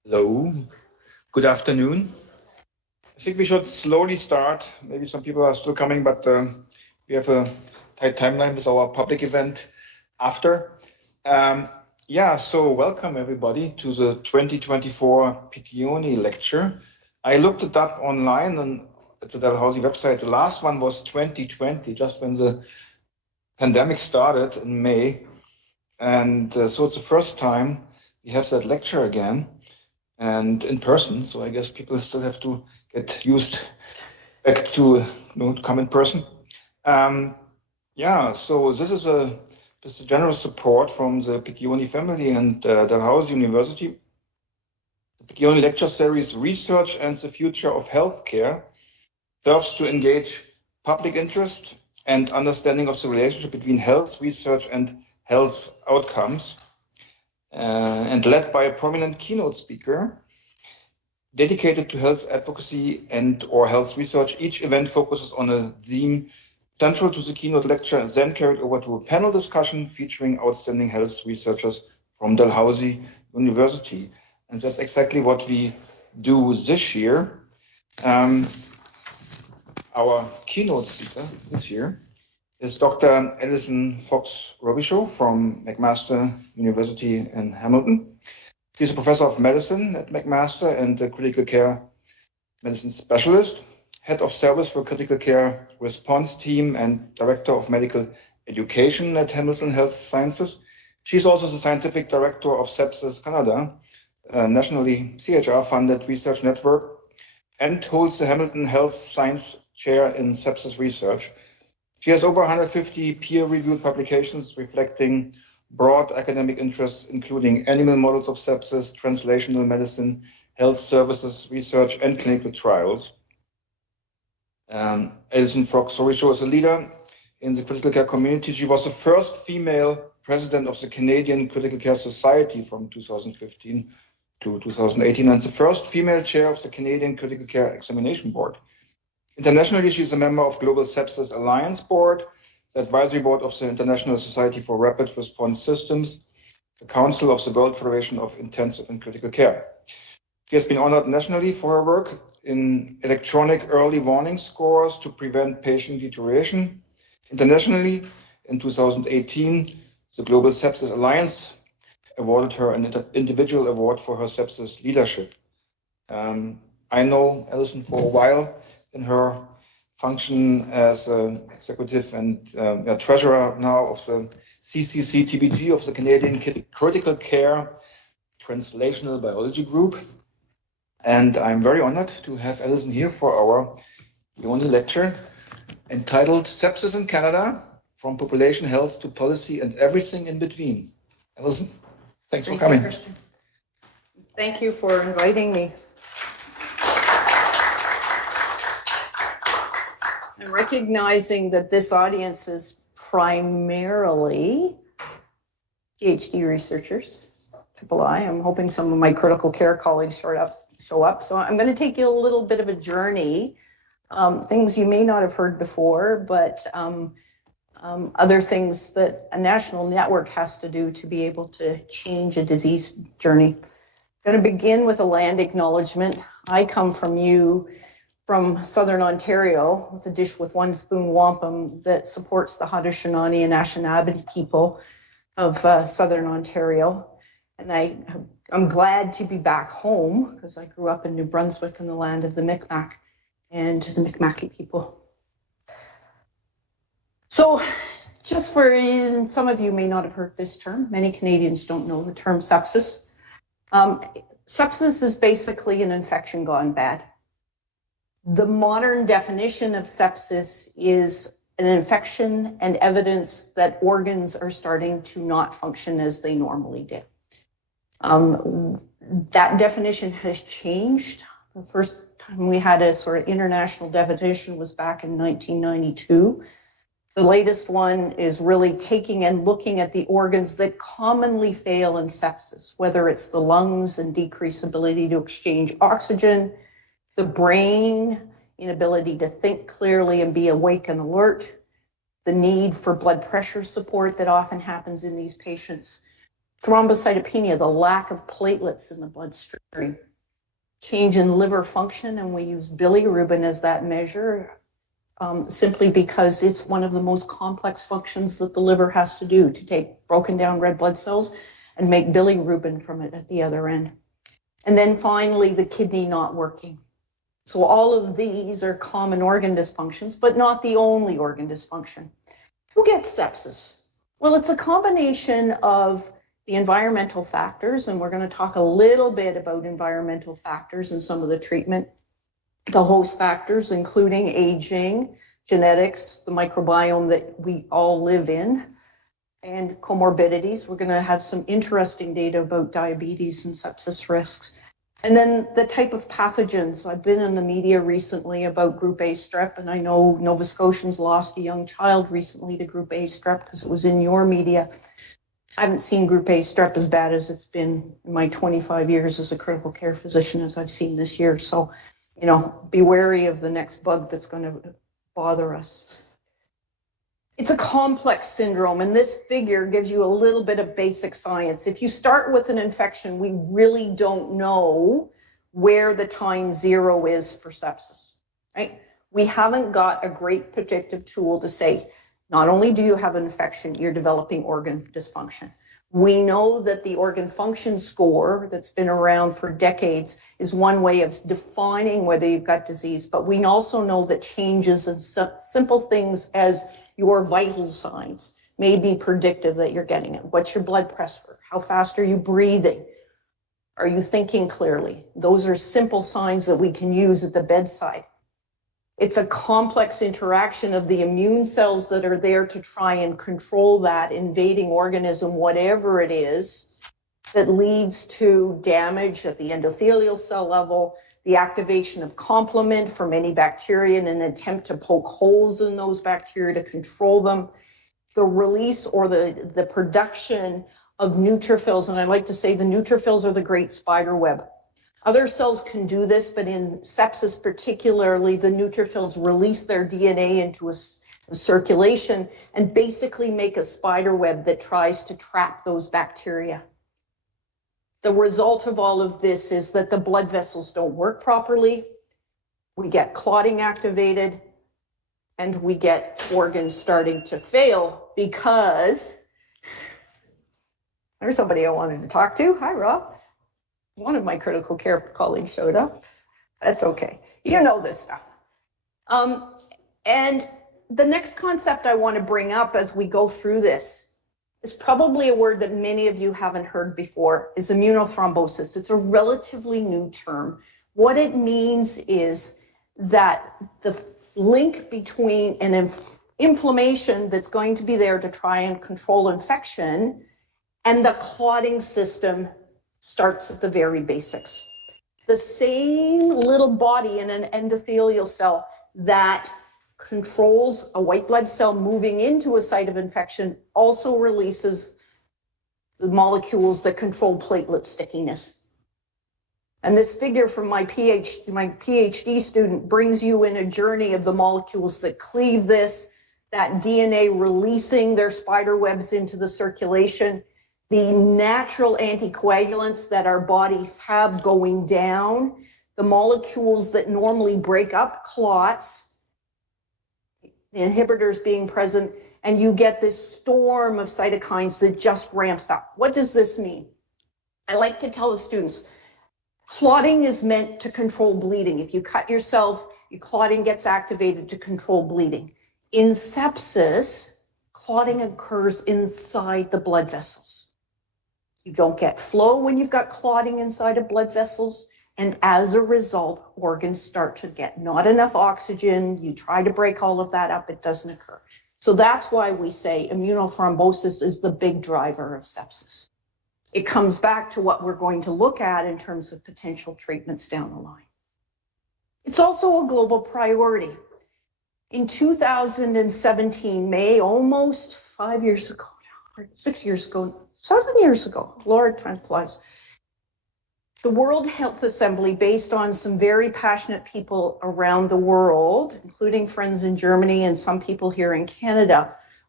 Hello, good afternoon. I think we should slowly start. Maybe some people are still coming, but we have a tight timeline with our public event after. Um, so welcome everybody to the 2024 Picchione Lecture. I looked it up online and at the Dalhousie website. The last one was 2020, just when the pandemic started in May. And so it's the first time we have that lecture again and in person. So I guess people still have to get used back to come in person. So this is a generous support from the Picchione family and Dalhousie University. The Picchione Lecture Series, Research and the Future of Healthcare, serves to engage public interest and understanding of the relationship between health research and health outcomes. And led by a prominent keynote speaker dedicated to health advocacy and or health research. Each event focuses on a theme central to the keynote lecture and then carried over to a panel discussion featuring outstanding health researchers from Dalhousie University. And that's exactly what we do this year. Our keynote speaker this year is Dr. Alison Fox-Robichaud from McMaster University in Hamilton. She's a professor of medicine at McMaster and a critical care medicine specialist, head of service for critical care response team and director of medical education at Hamilton Health Sciences. She's also the scientific director of Sepsis Canada, a nationally CHR-funded research network, and holds the Hamilton Health Science Chair in Sepsis Research. She has over 150 peer-reviewed publications reflecting broad academic interests, including animal models of sepsis, translational medicine, health services research, and clinical trials. Alison Fox-Robichaud is a leader in the critical care community. She was the first female president of the Canadian Critical Care Society from 2015 to 2018, and the first female chair of the Canadian Critical Care Examination Board. Internationally, she is a member of Global Sepsis Alliance Board, the advisory board of the International Society for Rapid Response Systems, the Council of the World Federation of Intensive and Critical Care. She has been honored nationally for her work in electronic early warning scores to prevent patient deterioration. Internationally, in 2018, the Global Sepsis Alliance awarded her an individual award for her sepsis leadership. I know Alison for a while in her function as executive and treasurer now of the CCC-TBG of the Canadian Critical Care Translational Biology Group. And I'm very honored to have Alison here for our Picchione lecture entitled Sepsis in Canada, From Population Health to Policy and Everything in Between. Alison, thanks for coming. Christian. Thank you for inviting me. I'm recognizing that this audience is primarily PhD researchers, III. I'm hoping some of my critical care colleagues show up. So I'm going to take you a little bit of a journey, things you may not have heard before, but other things that a national network has to do to be able to change a disease journey. I'm going to begin with a land acknowledgement. I come from Southern Ontario with a dish with one spoon wampum that supports the Haudenosaunee and Anishinaabe people of Southern Ontario. And I'm glad to be back home because I grew up in New Brunswick in the land of the Micmac and the Mi'kmaqi people. So just for some of you may not have heard this term, many Canadians don't know the term sepsis. Sepsis is basically an infection gone bad. The modern definition of sepsis is an infection and evidence that organs are starting to not function as they normally did. That definition has changed. The first time we had a sort of international definition was back in 1992. The latest one is really taking and looking at the organs that commonly fail in sepsis, whether it's the lungs and decreased ability to exchange oxygen, the brain, inability to think clearly and be awake and alert, the need for blood pressure support that often happens in these patients, thrombocytopenia, the lack of platelets in the bloodstream, change in liver function, and we use bilirubin as that measure simply because it's one of the most complex functions that the liver has to do, to take broken down red blood cells and make bilirubin from it at the other end. And then finally, the kidney not working. So all of these are common organ dysfunctions, but not the only organ dysfunction. Who gets sepsis? Well, it's a combination of the environmental factors, and we're going to talk a little bit about environmental factors and some of the treatment, the host factors, including aging, genetics, the microbiome that we all live in, and comorbidities. We're going to have some interesting data about diabetes and sepsis risks. And then the type of pathogens. I've been in the media recently about group A strep, and I know Nova Scotians lost a young child recently to group A strep because it was in your media. I haven't seen group A strep as bad as it's been in my 25 years as a critical care physician as I've seen this year. So, you know, be wary of the next bug that's going to bother us. It's a complex syndrome, and this figure gives you a little bit of basic science. If you start with an infection, we really don't know where the time zero is for sepsis, right? We haven't got a great predictive tool to say, not only do you have an infection, you're developing organ dysfunction. We know that the organ function score that's been around for decades is one way of defining whether you've got disease, but we also know that changes in simple things as your vital signs may be predictive that you're getting it. What's your blood pressure? How fast are you breathing? Are you thinking clearly? Those are simple signs that we can use at the bedside. It's a complex interaction of the immune cells that are there to try and control that invading organism, whatever it is, that leads to damage at the endothelial cell level, the activation of complement for many bacteria in an attempt to poke holes in those bacteria to control them, the release or the production of neutrophils. And I like to say the neutrophils are the great spider web. Other cells can do this, but in sepsis particularly, the neutrophils release their DNA into a circulation and basically make a spider web that tries to trap those bacteria. The result of all of this is that the blood vessels don't work properly, we get clotting activated, and we get organs starting to fail because there's somebody I wanted to talk to. Hi, Rob. One of my critical care colleagues showed up. That's okay. You know this stuff. And the next concept I want to bring up as we go through this is probably a word that many of you haven't heard before, is immunothrombosis. It's a relatively new term. What it means is that the link between an inflammation that's going to be there to try and control infection and the clotting system starts at the very basics. The same little body in an endothelial cell that controls a white blood cell moving into a site of infection also releases the molecules that control platelet stickiness. And this figure from my PhD student brings you in a journey of the molecules that cleave this, that DNA releasing their spider webs into the circulation, the natural anticoagulants that our bodies have going down, the molecules that normally break up clots, the inhibitors being present, and you get this storm of cytokines that just ramps up. What does this mean? I like to tell the students, clotting is meant to control bleeding. If you cut yourself, your clotting gets activated to control bleeding. In sepsis, clotting occurs inside the blood vessels. You don't get flow when you've got clotting inside of blood vessels. And as a result, organs start to get not enough oxygen. You try to break all of that up, it doesn't occur. So that's why we say immunothrombosis is the big driver of sepsis. It comes back to what we're going to look at in terms of potential treatments down the line. It's also a global priority. In 2017, May, almost 5 years ago, 6 years ago, 7 years ago, Lord, time flies. The World Health Assembly, based on some very passionate people around the world, including friends in Germany and some people here in Canada,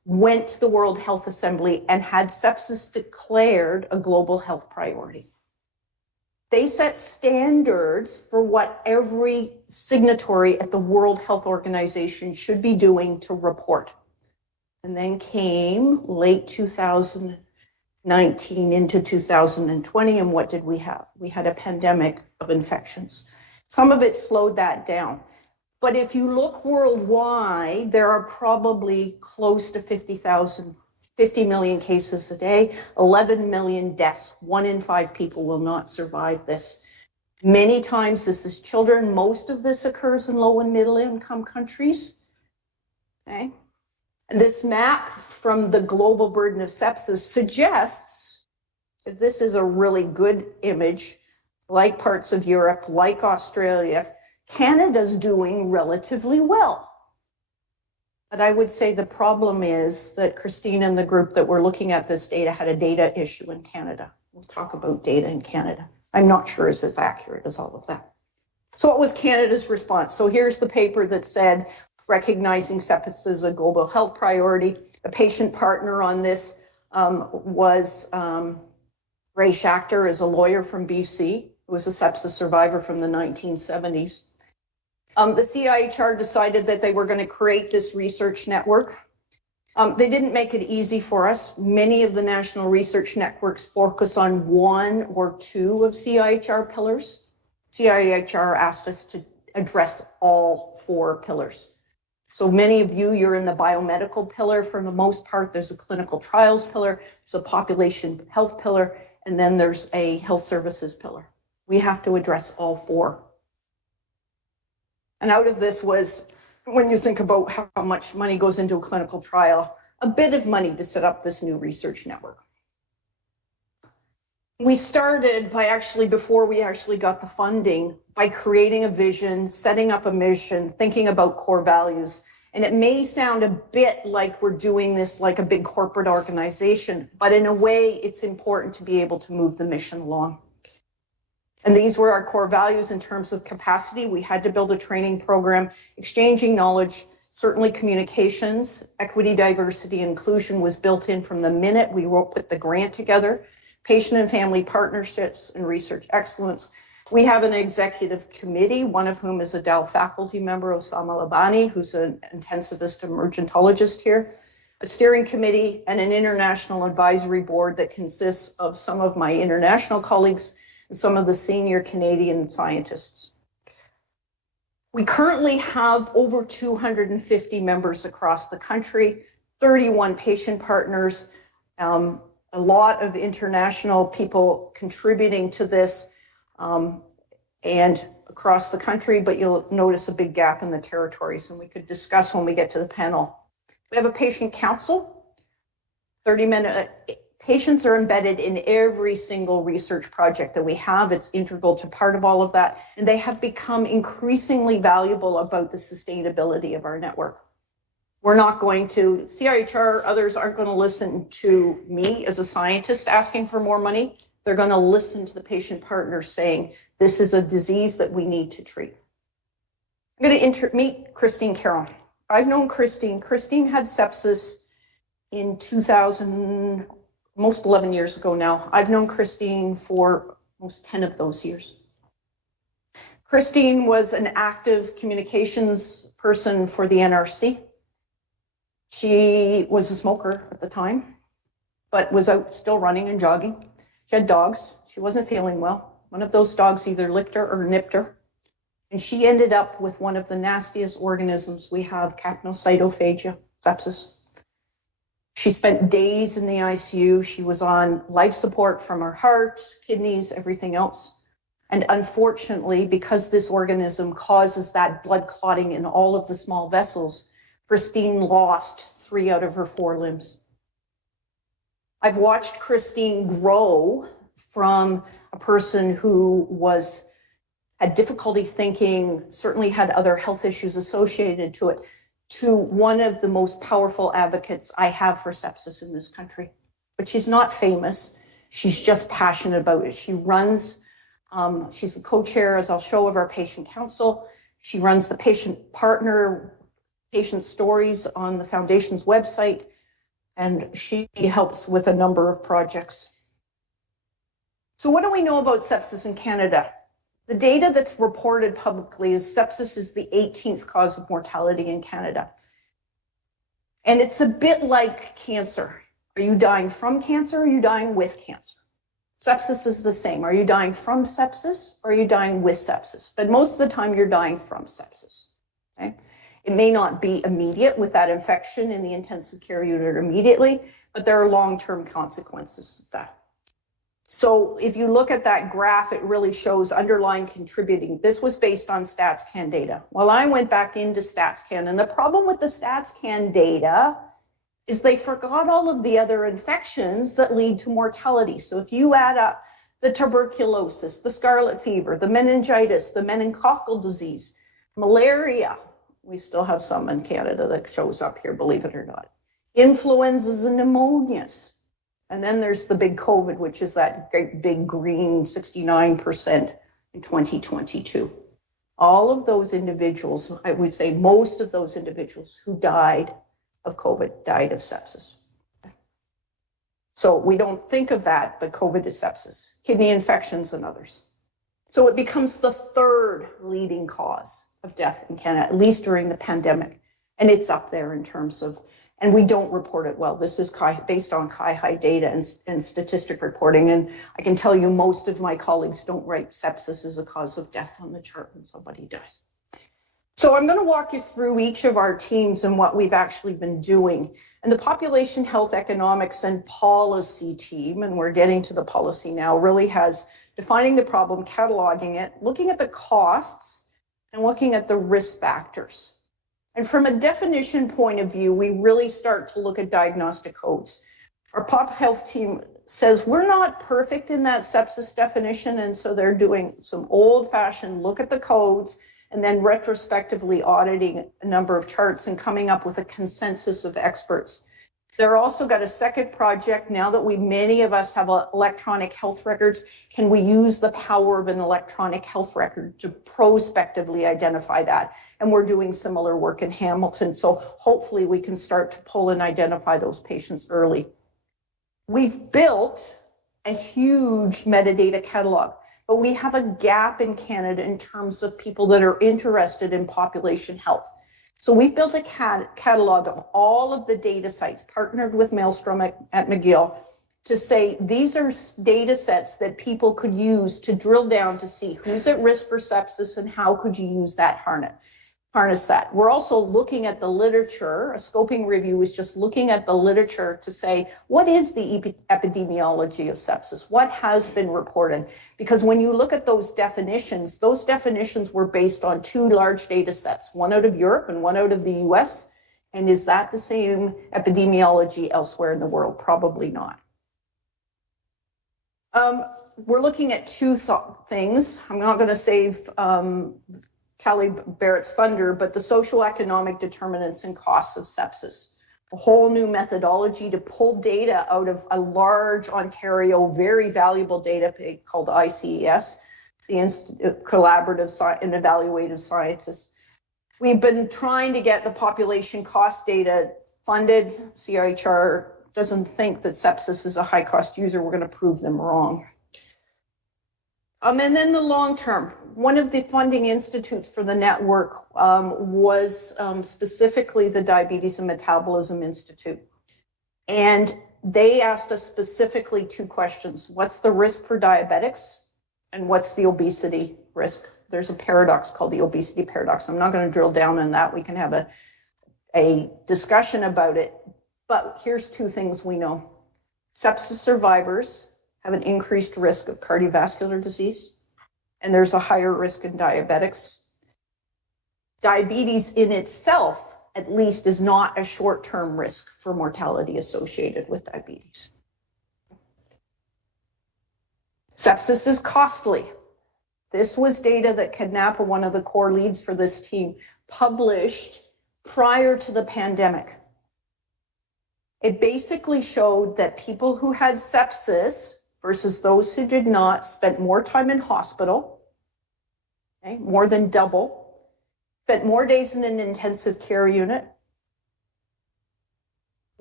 went to the World Health Assembly and had sepsis declared a global health priority. They set standards for what every signatory at the World Health Organization should be doing to report. And then came late 2019 into 2020, and what did we have? We had a pandemic of infections. Some of it slowed that down. But if you look worldwide, there are probably close to 50 million cases a day, 11 million deaths. 1 in 5 people will not survive this. Many times this is children. Most of this occurs in low and middle income countries. Okay. And this map from the global burden of sepsis suggests that this is a really good image, like parts of Europe, like Australia. Canada's doing relatively well. But I would say the problem is that Christine and the group that were looking at this data had a data issue in Canada. We'll talk about data in Canada. I'm not sure it's as accurate as all of that. So what was Canada's response? So here's the paper that said, recognizing sepsis as a global health priority. A patient partner on this was Ray Schachter, is a lawyer from BC, who was a sepsis survivor from the 1970s. The CIHR decided that they were going to create this research network. They didn't make it easy for us. Many of the national research networks focus on 1 or 2 of CIHR pillars. CIHR asked us to address all 4 pillars. So many of you, you're in the biomedical pillar. For the most part, there's a clinical trials pillar, there's a population health pillar, and then there's a health services pillar. We have to address all 4. And out of this was, when you think about how much money goes into a clinical trial, a bit of money to set up this new research network. We started by before we actually got the funding, by creating a vision, setting up a mission, thinking about core values. And it may sound a bit like we're doing this like a big corporate organization, but in a way, it's important to be able to move the mission along. And these were our core values in terms of capacity. We had to build a training program, exchanging knowledge, certainly communications, equity, diversity, inclusion was built in from the minute we put the grant together, patient and family partnerships and research excellence. We have an executive committee, one of whom is a Dal faculty member, Osama Labani, who's an intensivist emergentologist here, a steering committee, and an international advisory board that consists of some of my international colleagues and some of the senior Canadian scientists. We currently have over 250 members across the country, 31 patient partners, a lot of international people contributing to this, and across the country, but you'll notice a big gap in the territories, and we could discuss when we get to the panel. We have a patient council, 30-minute. Patients are embedded in every single research project that we have. It's integral to part of all of that, and they have become increasingly valuable about the sustainability of our network. We're not going to, CIHR, others aren't going to listen to me as a scientist asking for more money. They're going to listen to the patient partners saying, this is a disease that we need to treat. I'm going to meet Christine Carroll. I've known Christine. Christine had sepsis in 2000, almost 11 years ago now. I've known Christine for almost 10 of those years. Christine was an active communications person for the NRC. She was a smoker at the time, but was out still running and jogging. She had dogs. She wasn't feeling well. One of those dogs either licked her or nipped her. And she ended up with one of the nastiest organisms we have, capnocytophagia, sepsis. She spent days in the ICU. She was on life support from her heart, kidneys, everything else. And unfortunately, because this organism causes that blood clotting in all of the small vessels, Christine lost 3 out of her 4 limbs. I've watched Christine grow from a person who had difficulty thinking, certainly had other health issues associated to it, to one of the most powerful advocates I have for sepsis in this country. But she's not famous. She's just passionate about it. She runs, she's the co-chair, as I'll show, of our patient council. She runs the patient stories on the foundation's website. and she helps with a number of projects. So what do we know about sepsis in Canada? The data that's reported publicly is sepsis is the 18th cause of mortality in Canada. And it's a bit like cancer. Are you dying from cancer or are you dying with cancer? Sepsis is the same. Are you dying from sepsis or are you dying with sepsis? But most of the time you're dying from sepsis. Okay? It may not be immediate with that infection in the intensive care unit immediately, but there are long-term consequences of that. So if you look at that graph, it really shows underlying contributing. This was based on StatsCan data. Well, I went back into StatsCan, and the problem with the StatsCan data is they forgot all of the other infections that lead to mortality. So if you add up the tuberculosis, the scarlet fever, the meningitis, the meningococcal disease, malaria, we still have some in Canada that shows up here, believe it or not, influenzas and pneumonias. And then there's the big COVID, which is that great big green 69% in 2022. All of those individuals, I would say most of those individuals who died of COVID died of sepsis. So we don't think of that, but COVID is sepsis, kidney infections and others. So it becomes the third leading cause of death in Canada, at least during the pandemic. And it's up there in terms of, and we don't report it well. This is based on CIHI data and statistic reporting. And I can tell you most of my colleagues don't write sepsis as a cause of death on the chart when somebody dies. So I'm going to walk you through each of our teams and what we've actually been doing. And the Population Health Economics and Policy team, and we're getting to the policy now, really has defining the problem, cataloging it, looking at the costs, and looking at the risk factors. And from a definition point of view, we really start to look at diagnostic codes. Our pop health team says we're not perfect in that sepsis definition, and so they're doing some old-fashioned look at the codes and then retrospectively auditing a number of charts and coming up with a consensus of experts. They're also got a second project now that many of us have electronic health records. Can we use the power of an electronic health record to prospectively identify that? And we're doing similar work in Hamilton. So hopefully we can start to pull and identify those patients early. We've built a huge metadata catalog, but we have a gap in Canada in terms of people that are interested in population health. So we've built a catalog of all of the data sites, partnered with Maelstrom at McGill, to say these are data sets that people could use to drill down to see who's at risk for sepsis and how could you use that harness that. We're also looking at the literature. A scoping review is just looking at the literature to say, what is the epidemiology of sepsis? What has been reported? Because when you look at those definitions were based on two large data sets, one out of Europe and one out of the US. And is that the same epidemiology elsewhere in the world? Probably not. We're looking at two things. I'm not going to save Callie Barrett's thunder, but the socioeconomic determinants and costs of sepsis. A whole new methodology to pull data out of a large Ontario, very valuable data called ICES, the Collaborative and Evaluative Scientists. We've been trying to get the population cost data funded. CIHR doesn't think that sepsis is a high cost user. We're going to prove them wrong. And then the long term, one of the funding institutes for the network was specifically the Diabetes and Metabolism Institute. And they asked us specifically two questions. What's the risk for diabetics? And what's the obesity risk? There's a paradox called the obesity paradox. I'm not going to drill down on that. We can have a discussion about it. But here's two things we know. Sepsis survivors have an increased risk of cardiovascular disease, and there's a higher risk in diabetics. Diabetes in itself, at least, is not a short-term risk for mortality associated with diabetes. Sepsis is costly. This was data that Kidnapper, one of the core leads for this team, published prior to the pandemic. It basically showed that people who had sepsis versus those who did not spent more time in hospital, okay, more than double, spent more days in an intensive care unit,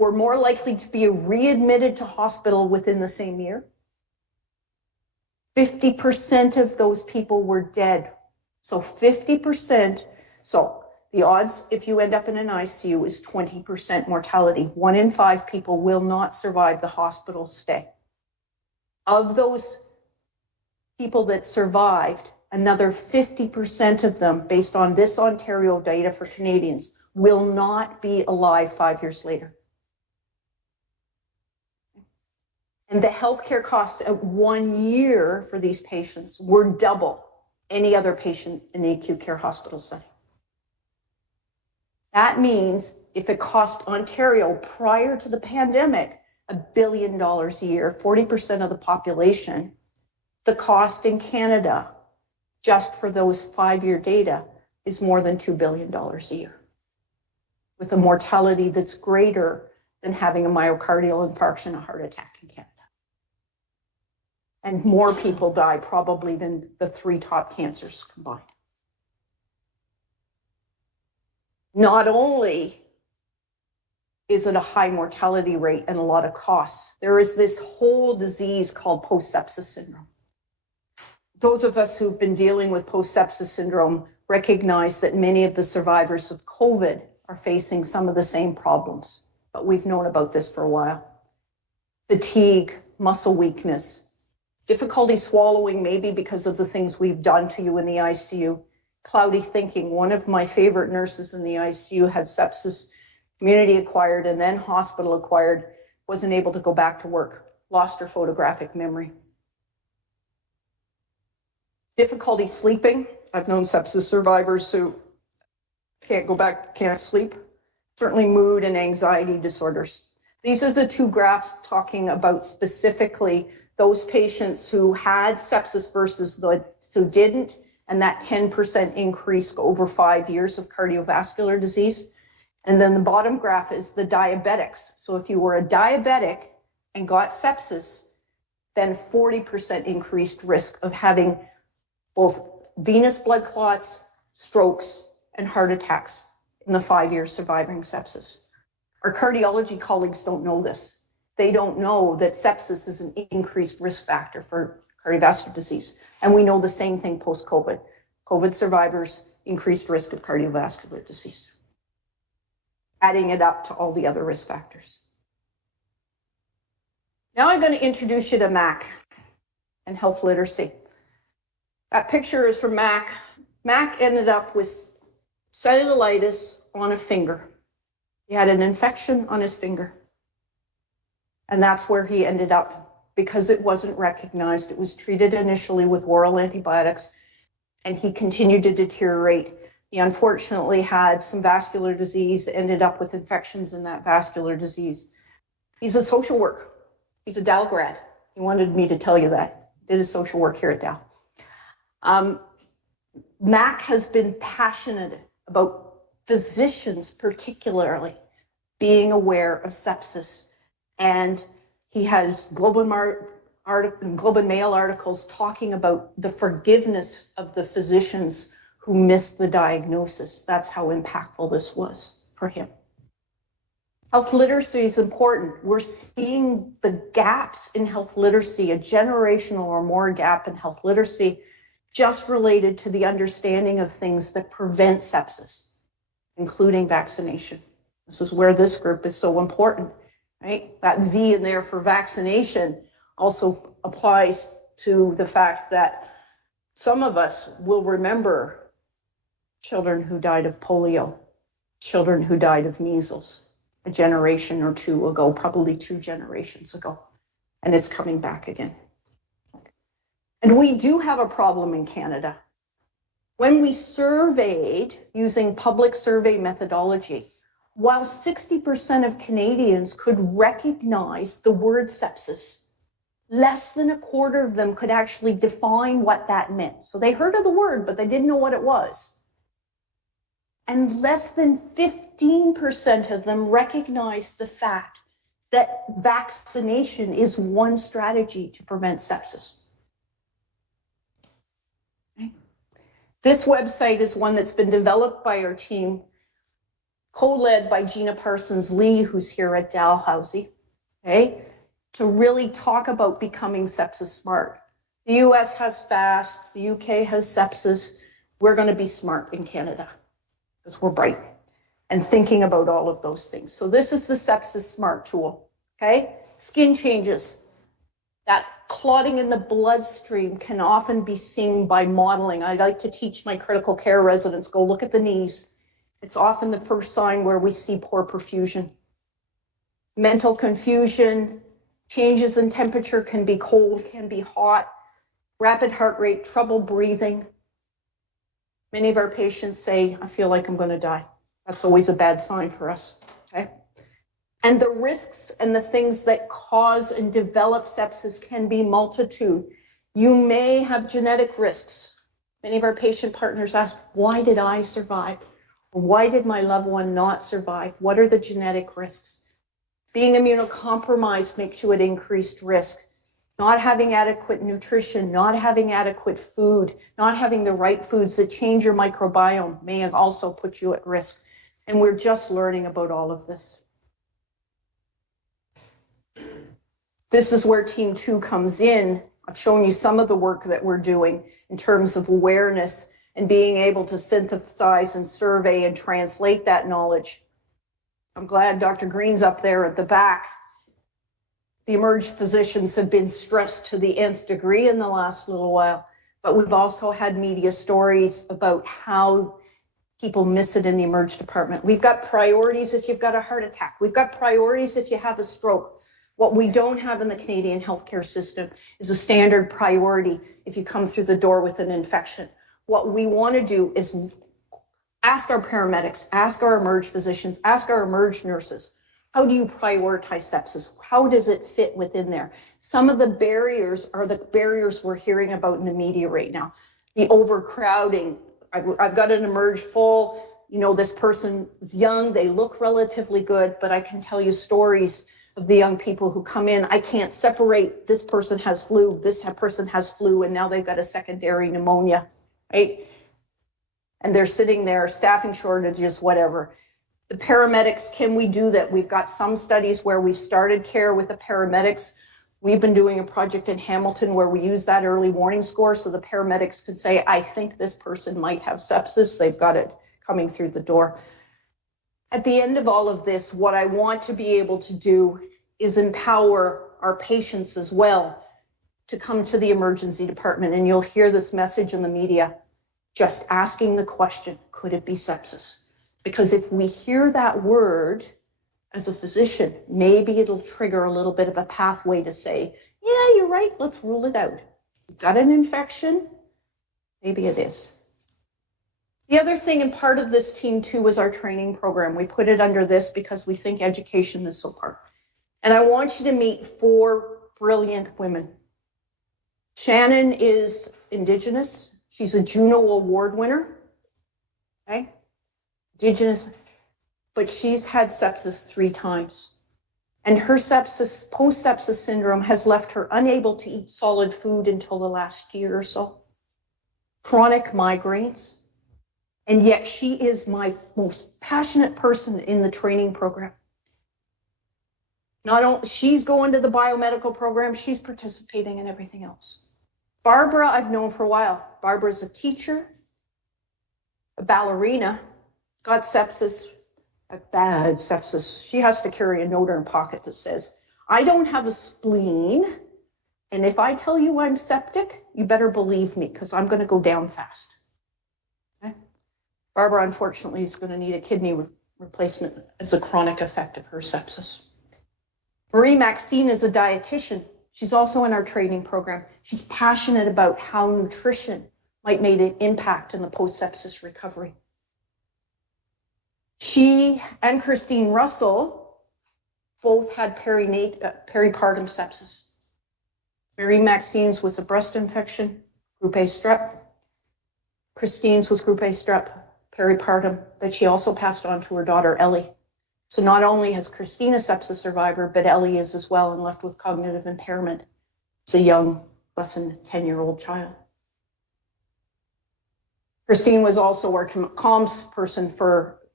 were more likely to be readmitted to hospital within the same year. 50% of those people were dead. So 50%, so the odds if you end up in an ICU is 20% mortality. 1 in 5 people will not survive the hospital stay. Of those people that survived, another 50% of them, based on this Ontario data for Canadians, will not be alive 5 years later. And the healthcare costs at 1 year for these patients were double any other patient in the acute care hospital setting. That means if it cost Ontario prior to the pandemic $1 billion a year, 40% of the population, the cost in Canada just for those 5-year data is more than $2 billion a year, with a mortality that's greater than having a myocardial infarction and a heart attack in Canada. And more people die probably than the 3 top cancers combined. Not only is it a high mortality rate and a lot of costs, there is this whole disease called post-sepsis syndrome. Those of us who've been dealing with post-sepsis syndrome recognize that many of the survivors of COVID are facing some of the same problems, but we've known about this for a while. Fatigue, muscle weakness, difficulty swallowing, maybe because of the things we've done to you in the ICU, cloudy thinking. One of my favorite nurses in the ICU had sepsis, community acquired and then hospital acquired, wasn't able to go back to work, lost her photographic memory. Difficulty sleeping. I've known sepsis survivors who can't go back, can't sleep. Certainly mood and anxiety disorders. These are the 2 graphs talking about specifically those patients who had sepsis versus those who didn't, and that 10% increase over 5 years of cardiovascular disease. And then the bottom graph is the diabetics. So if you were a diabetic and got sepsis, then 40% increased risk of having both venous blood clots, strokes, and heart attacks in the 5 years surviving sepsis. Our cardiology colleagues don't know this. They don't know that sepsis is an increased risk factor for cardiovascular disease. And we know the same thing post-COVID. COVID survivors, increased risk of cardiovascular disease. Adding it up to all the other risk factors. Now I'm going to introduce you to Mac and health literacy. That picture is from Mac. Mac ended up with cellulitis on a finger. He had an infection on his finger. And that's where he ended up because it wasn't recognized. It was treated initially with oral antibiotics, and he continued to deteriorate. He unfortunately had some vascular disease, ended up with infections in that vascular disease. He's a social worker. He's a Dal grad. He wanted me to tell you that. Did his social work here at Dal. Mac has been passionate about physicians particularly being aware of sepsis. And he has Globe and Mail articles talking about the forgiveness of the physicians who missed the diagnosis. That's how impactful this was for him. Health literacy is important. We're seeing the gaps in health literacy, a generational or more gap in health literacy, just related to the understanding of things that prevent sepsis, including vaccination. This is where this group is so important. Right? That V in there for vaccination also applies to the fact that some of us will remember children who died of polio, children who died of measles a generation or 2 ago, probably 2 generations ago, and it's coming back again. And we do have a problem in Canada. When we surveyed using public survey methodology, while 60% of Canadians could recognize the word sepsis, less than a quarter of them could actually define what that meant. So they heard of the word, but they didn't know what it was. And less than 15% of them recognized the fact that vaccination is one strategy to prevent sepsis. Okay. This website is one that's been developed by our team co-led by Gina Parsons-Lee, who's here at Dalhousie, okay, to really talk about becoming sepsis smart. The US has FAST, the UK has sepsis. We're going to be smart in Canada because we're bright and thinking about all of those things. So this is the Sepsis Smart tool, okay? Skin changes. That clotting in the bloodstream can often be seen by modeling. I like to teach my critical care residents, go look at the knees. It's often the first sign where we see poor perfusion. Mental confusion, changes in temperature, can be cold, can be hot, rapid heart rate, trouble breathing. Many of our patients say, I feel like I'm going to die. That's always a bad sign for us, okay? And the risks and the things that cause and develop sepsis can be multitude. You may have genetic risks. Many of our patient partners ask, why did I survive? Or why did my loved one not survive? What are the genetic risks? Being immunocompromised makes you at increased risk. Not having adequate nutrition, not having adequate food, not having the right foods that change your microbiome may have also put you at risk. And we're just learning about all of this. This is where Team 2 comes in. I've shown you some of the work that we're doing in terms of awareness and being able to synthesize and survey and translate that knowledge. I'm glad Dr. Green's up there at the back. The emerged physicians have been stressed to the nth degree in the last little while, but we've also had media stories about how people miss it in the emerge department. We've got priorities if you've got a heart attack. We've got priorities if you have a stroke. What we don't have in the Canadian healthcare system is a standard priority if you come through the door with an infection. What we want to do is ask our paramedics, ask our emerge physicians, ask our emerge nurses, how do you prioritize sepsis? How does it fit within there? Some of the barriers are the barriers we're hearing about in the media right now. The overcrowding. I've got an emerge full, you know, this person is young, they look relatively good, but I can tell you stories of the young people who come in. I can't separate, this person has flu, this person has flu, and now they've got a secondary pneumonia, right? And they're sitting there, staffing shortages, whatever. The paramedics, can we do that? We've got some studies where we started care with the paramedics. We've been doing a project in Hamilton where we use that early warning score so the paramedics could say, I think this person might have sepsis. They've got it coming through the door. At the end of all of this, what I want to be able to do is empower our patients as well to come to the emergency department. And you'll hear this message in the media, just asking the question, could it be sepsis? Because if we hear that word as a physician, maybe it'll trigger a little bit of a pathway to say, yeah, you're right, let's rule it out. You've got an infection, maybe it is. The other thing, and part of this Team 2 is our training program. We put it under this because we think education is so part. And I want you to meet 4 brilliant women. Shannon is Indigenous. She's a Juno Award winner, okay? Indigenous, but she's had sepsis 3 times. And her sepsis, post-sepsis syndrome has left her unable to eat solid food until the last year or so. Chronic migraines. And yet she is my most passionate person in the training program. Not only, she's going to the biomedical program, she's participating in everything else. Barbara, I've known for a while. Barbara's a teacher, a ballerina, got sepsis, a bad sepsis. She has to carry a note in her pocket that says, I don't have a spleen, and if I tell you I'm septic, you better believe me, because I'm going to go down fast. Okay? Barbara, unfortunately, is going to need a kidney replacement as a chronic effect of her sepsis. Marie Maxine is a dietitian. She's also in our training program. She's passionate about how nutrition might make an impact in the post-sepsis recovery. She and Christine Russell both had peripartum sepsis. Marie Maxine's was a breast infection, group A strep. Christine's was group A strep, peripartum, that she also passed on to her daughter, Ellie. So not only has Christine a sepsis survivor, but Ellie is as well and left with cognitive impairment. It's a young, less than 10-year-old child. Christine was also our comms person for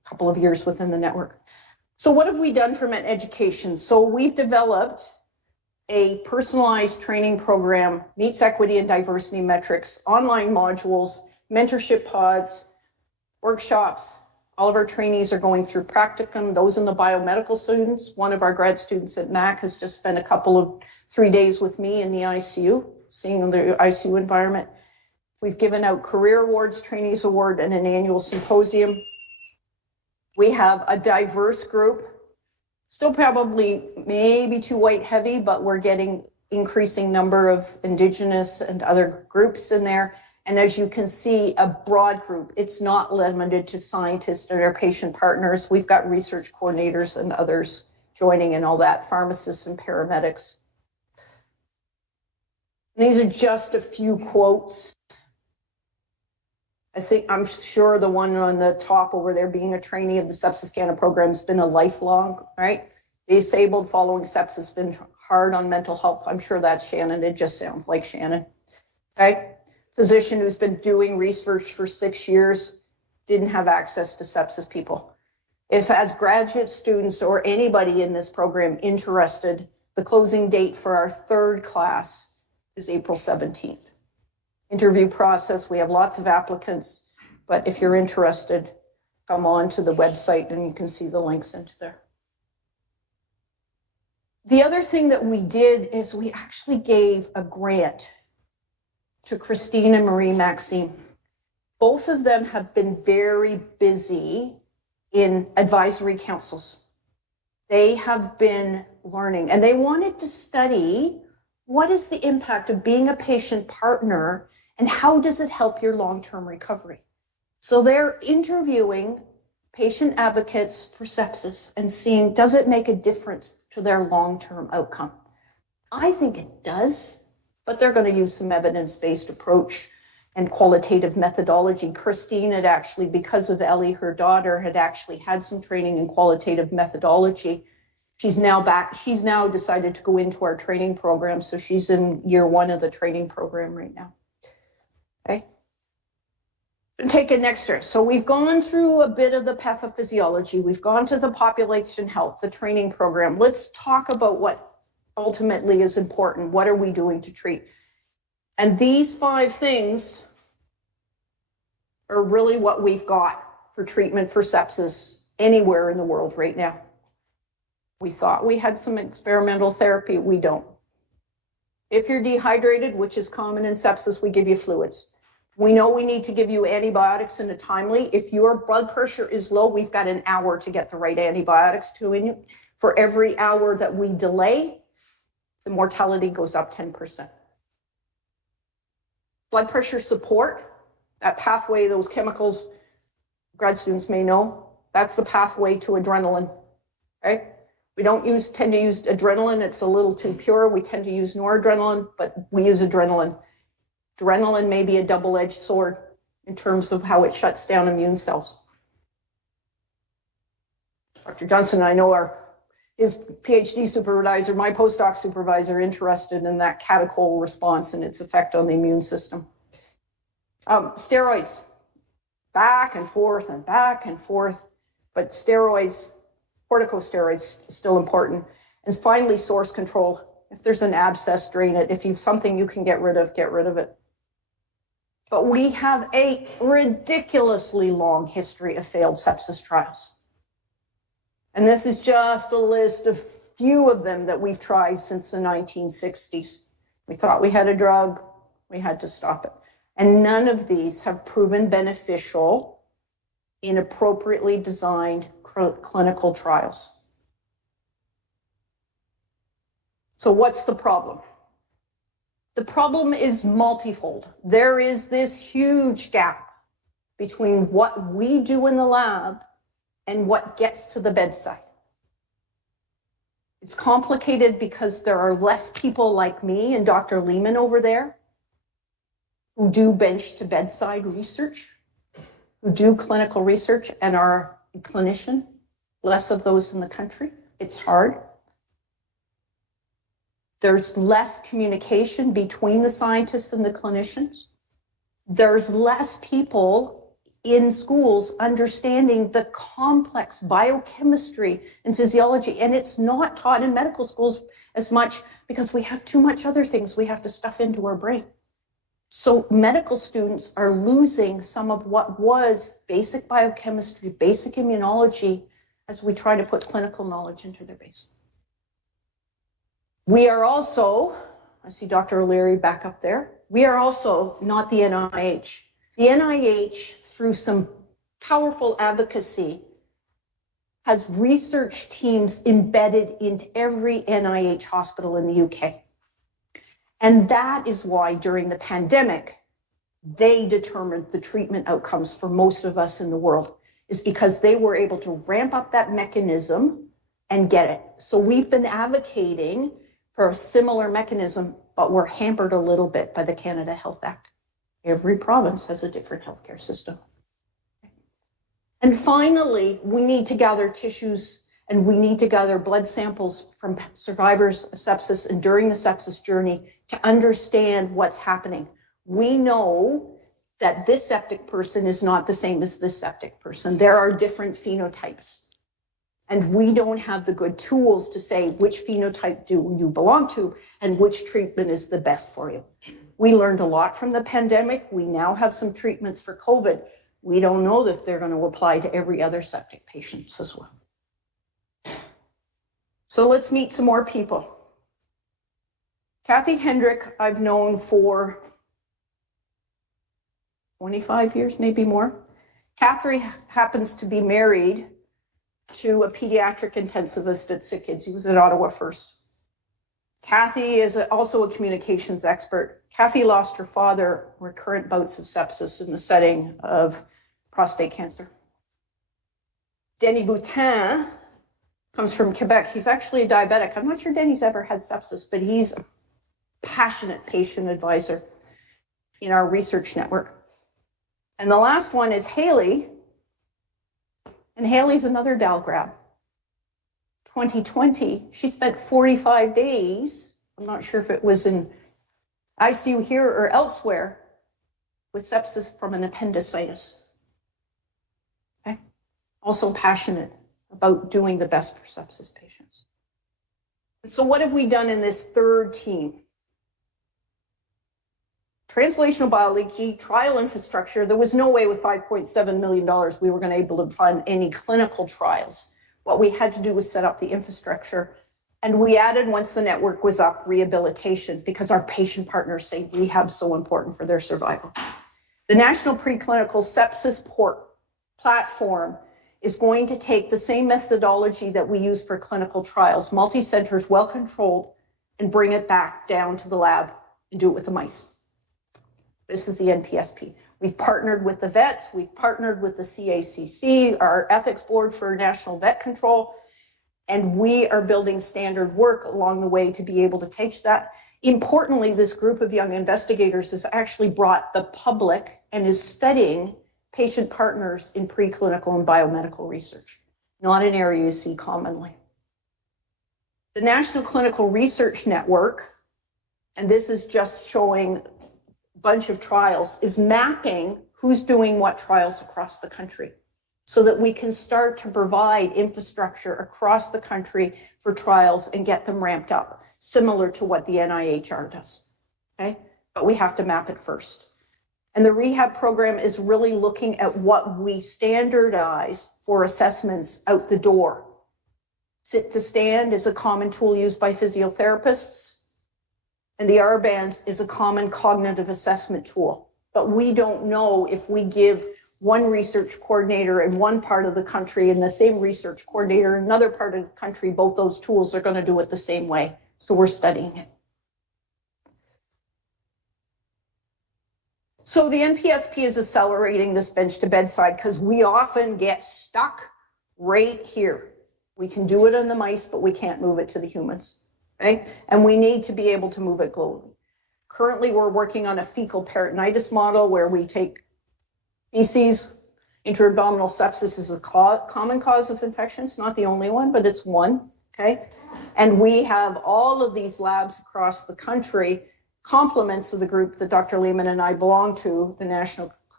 couple of years within the network. So what have we done from an education? So we've developed a personalized training program, meets equity and diversity metrics, online modules, mentorship pods, workshops. All of our trainees are going through practicum. Those in the biomedical students, one of our grad students at MAC has just spent 3 days with me in the ICU, seeing the ICU environment. We've given out career awards, trainees award, and an annual symposium. We have a diverse group, still probably maybe too white heavy, but we're getting increasing number of Indigenous and other groups in there. And as you can see, a broad group. It's not limited to scientists and their patient partners. We've got research coordinators and others joining and all that, pharmacists and paramedics. These are just a few quotes. I'm sure the one on the top over there, being a trainee of the Sepsis Canada program, has been a lifelong, right? Disabled following sepsis, been hard on mental health. I'm sure that's Shannon. It just sounds like Shannon, okay? Physician who's been doing research for 6 years, didn't have access to sepsis people. If as graduate students or anybody in this program interested, the closing date for our 3rd class is April 17th. Interview process, we have lots of applicants, but if you're interested, come on to the website and you can see the links into there. The other thing that we did is we actually gave a grant to Christine and Marie Maxime. Both of them have been very busy in advisory councils. They have been learning and they wanted to study what is the impact of being a patient partner and how does it help your long-term recovery? So they're interviewing patient advocates for sepsis and seeing, does it make a difference to their long-term outcome? I think it does, but they're going to use some evidence-based approach and qualitative methodology. Christine had actually, because of Ellie, her daughter, had actually had some training in qualitative methodology. She's now back. She's now decided to go into our training program. So she's in year 1 of the training program right now. Okay. Take it next year. So we've gone through a bit of the pathophysiology. We've gone to the population health, the training program. Let's talk about what ultimately is important. What are we doing to treat? And these 5 things are really what we've got for treatment for sepsis anywhere in the world right now. We thought we had some experimental therapy. We don't. If you're dehydrated, which is common in sepsis, we give you fluids. We know we need to give you antibiotics in a timely. If your blood pressure is low, we've got an hour to get the right antibiotics to you. For every hour that we delay, the mortality goes up 10%. Blood pressure support, that pathway, those chemicals, grad students may know, that's the pathway to adrenaline, okay? We don't tend to use adrenaline. It's a little too pure. We tend to use noradrenaline, but we use adrenaline. Adrenaline may be a double-edged sword in terms of how it shuts down immune cells. Dr. Johnson and I know his PhD supervisor, my postdoc supervisor, interested in that catechol response and its effect on the immune system. Steroids, back and forth, but steroids, corticosteroids, still important. And finally, source control. If there's an abscess, drain it. If you've something you can get rid of it. But we have a ridiculously long history of failed sepsis trials. And this is just a list of few of them that we've tried since the 1960s. We thought we had a drug, we had to stop it. And none of these have proven beneficial in appropriately designed clinical trials. So what's the problem? The problem is multifold. There is this huge gap between what we do in the lab and what gets to the bedside. It's complicated because there are less people like me and Dr. Lehman over there who do bench to bedside research, who do clinical research and are a clinician, less of those in the country. It's hard. There's less communication between the scientists and the clinicians. There's less people in schools understanding the complex biochemistry and physiology, and it's not taught in medical schools as much because we have too much other things we have to stuff into our brain. So medical students are losing some of what was basic biochemistry, basic immunology, as we try to put clinical knowledge into their base. We are also, I see Dr. O'Leary back up there, we are also not the NIH. The NIH, through some powerful advocacy, has research teams embedded into every NIH hospital in the UK. And that is why during the pandemic, they determined the treatment outcomes for most of us in the world, is because they were able to ramp up that mechanism and get it. So we've been advocating for a similar mechanism, but we're hampered a little bit by the Canada Health Act. Every province has a different healthcare system. And finally, we need to gather tissues and we need to gather blood samples from survivors of sepsis and during the sepsis journey to understand what's happening. We know that this septic person is not the same as this septic person. There are different phenotypes. And we don't have the good tools to say which phenotype do you belong to and which treatment is the best for you. We learned a lot from the pandemic. We now have some treatments for COVID. We don't know if they're going to apply to every other septic patient as well. So let's meet some more people. Kathy Hendrick, I've known for 25 years, maybe more. Kathy happens to be married to a pediatric intensivist at Sick Kids. He was at Ottawa First. Kathy is also a communications expert. Kathy lost her father recurrent bouts of sepsis in the setting of prostate cancer. Denny Boutin comes from Quebec. He's actually a diabetic. I'm not sure Denny's ever had sepsis, but he's a passionate patient advisor in our research network. And the last one is Haley. And Haley's another Dal grab. 2020, she spent 45 days, I'm not sure if it was in ICU here or elsewhere, with sepsis from an appendicitis. Okay? Also passionate about doing the best for sepsis patients. And so what have we done in this third team? Translational biology, trial infrastructure. There was no way with $5.7 million we were going to be able to fund any clinical trials. What we had to do was set up the infrastructure. And we added, once the network was up, rehabilitation, because our patient partners say rehab's so important for their survival. The National Preclinical Sepsis Platform is going to take the same methodology that we use for clinical trials, multi-centers, well-controlled, and bring it back down to the lab and do it with the mice. This is the NPSP. We've partnered with the vets, we've partnered with the CACC, our ethics board for national vet control, and we are building standard work along the way to be able to teach that. Importantly, this group of young investigators has actually brought the public and is studying patient partners in preclinical and biomedical research, not an area you see commonly. The National Clinical Research Network, and this is just showing bunch of trials, is mapping who's doing what trials across the country so that we can start to provide infrastructure across the country for trials and get them ramped up, similar to what the NIHR does, okay? But we have to map it first. And the rehab program is really looking at what we standardize for assessments out the door. Sit to stand is a common tool used by physiotherapists. And the R-bands is a common cognitive assessment tool. But we don't know if we give one research coordinator in one part of the country and the same research coordinator in another part of the country, both those tools are going to do it the same way. So we're studying it. So the NPSP is accelerating this bench to bedside because we often get stuck right here. We can do it on the mice, but we can't move it to the humans. Right? And we need to be able to move it globally. Currently, we're working on a fecal peritonitis model where we take feces. Intra-abdominal sepsis is a common cause of infection. It's not the only one, but it's one, okay? And we have all of these labs across the country, complements of the group that Dr. Lehman and I belong to, the National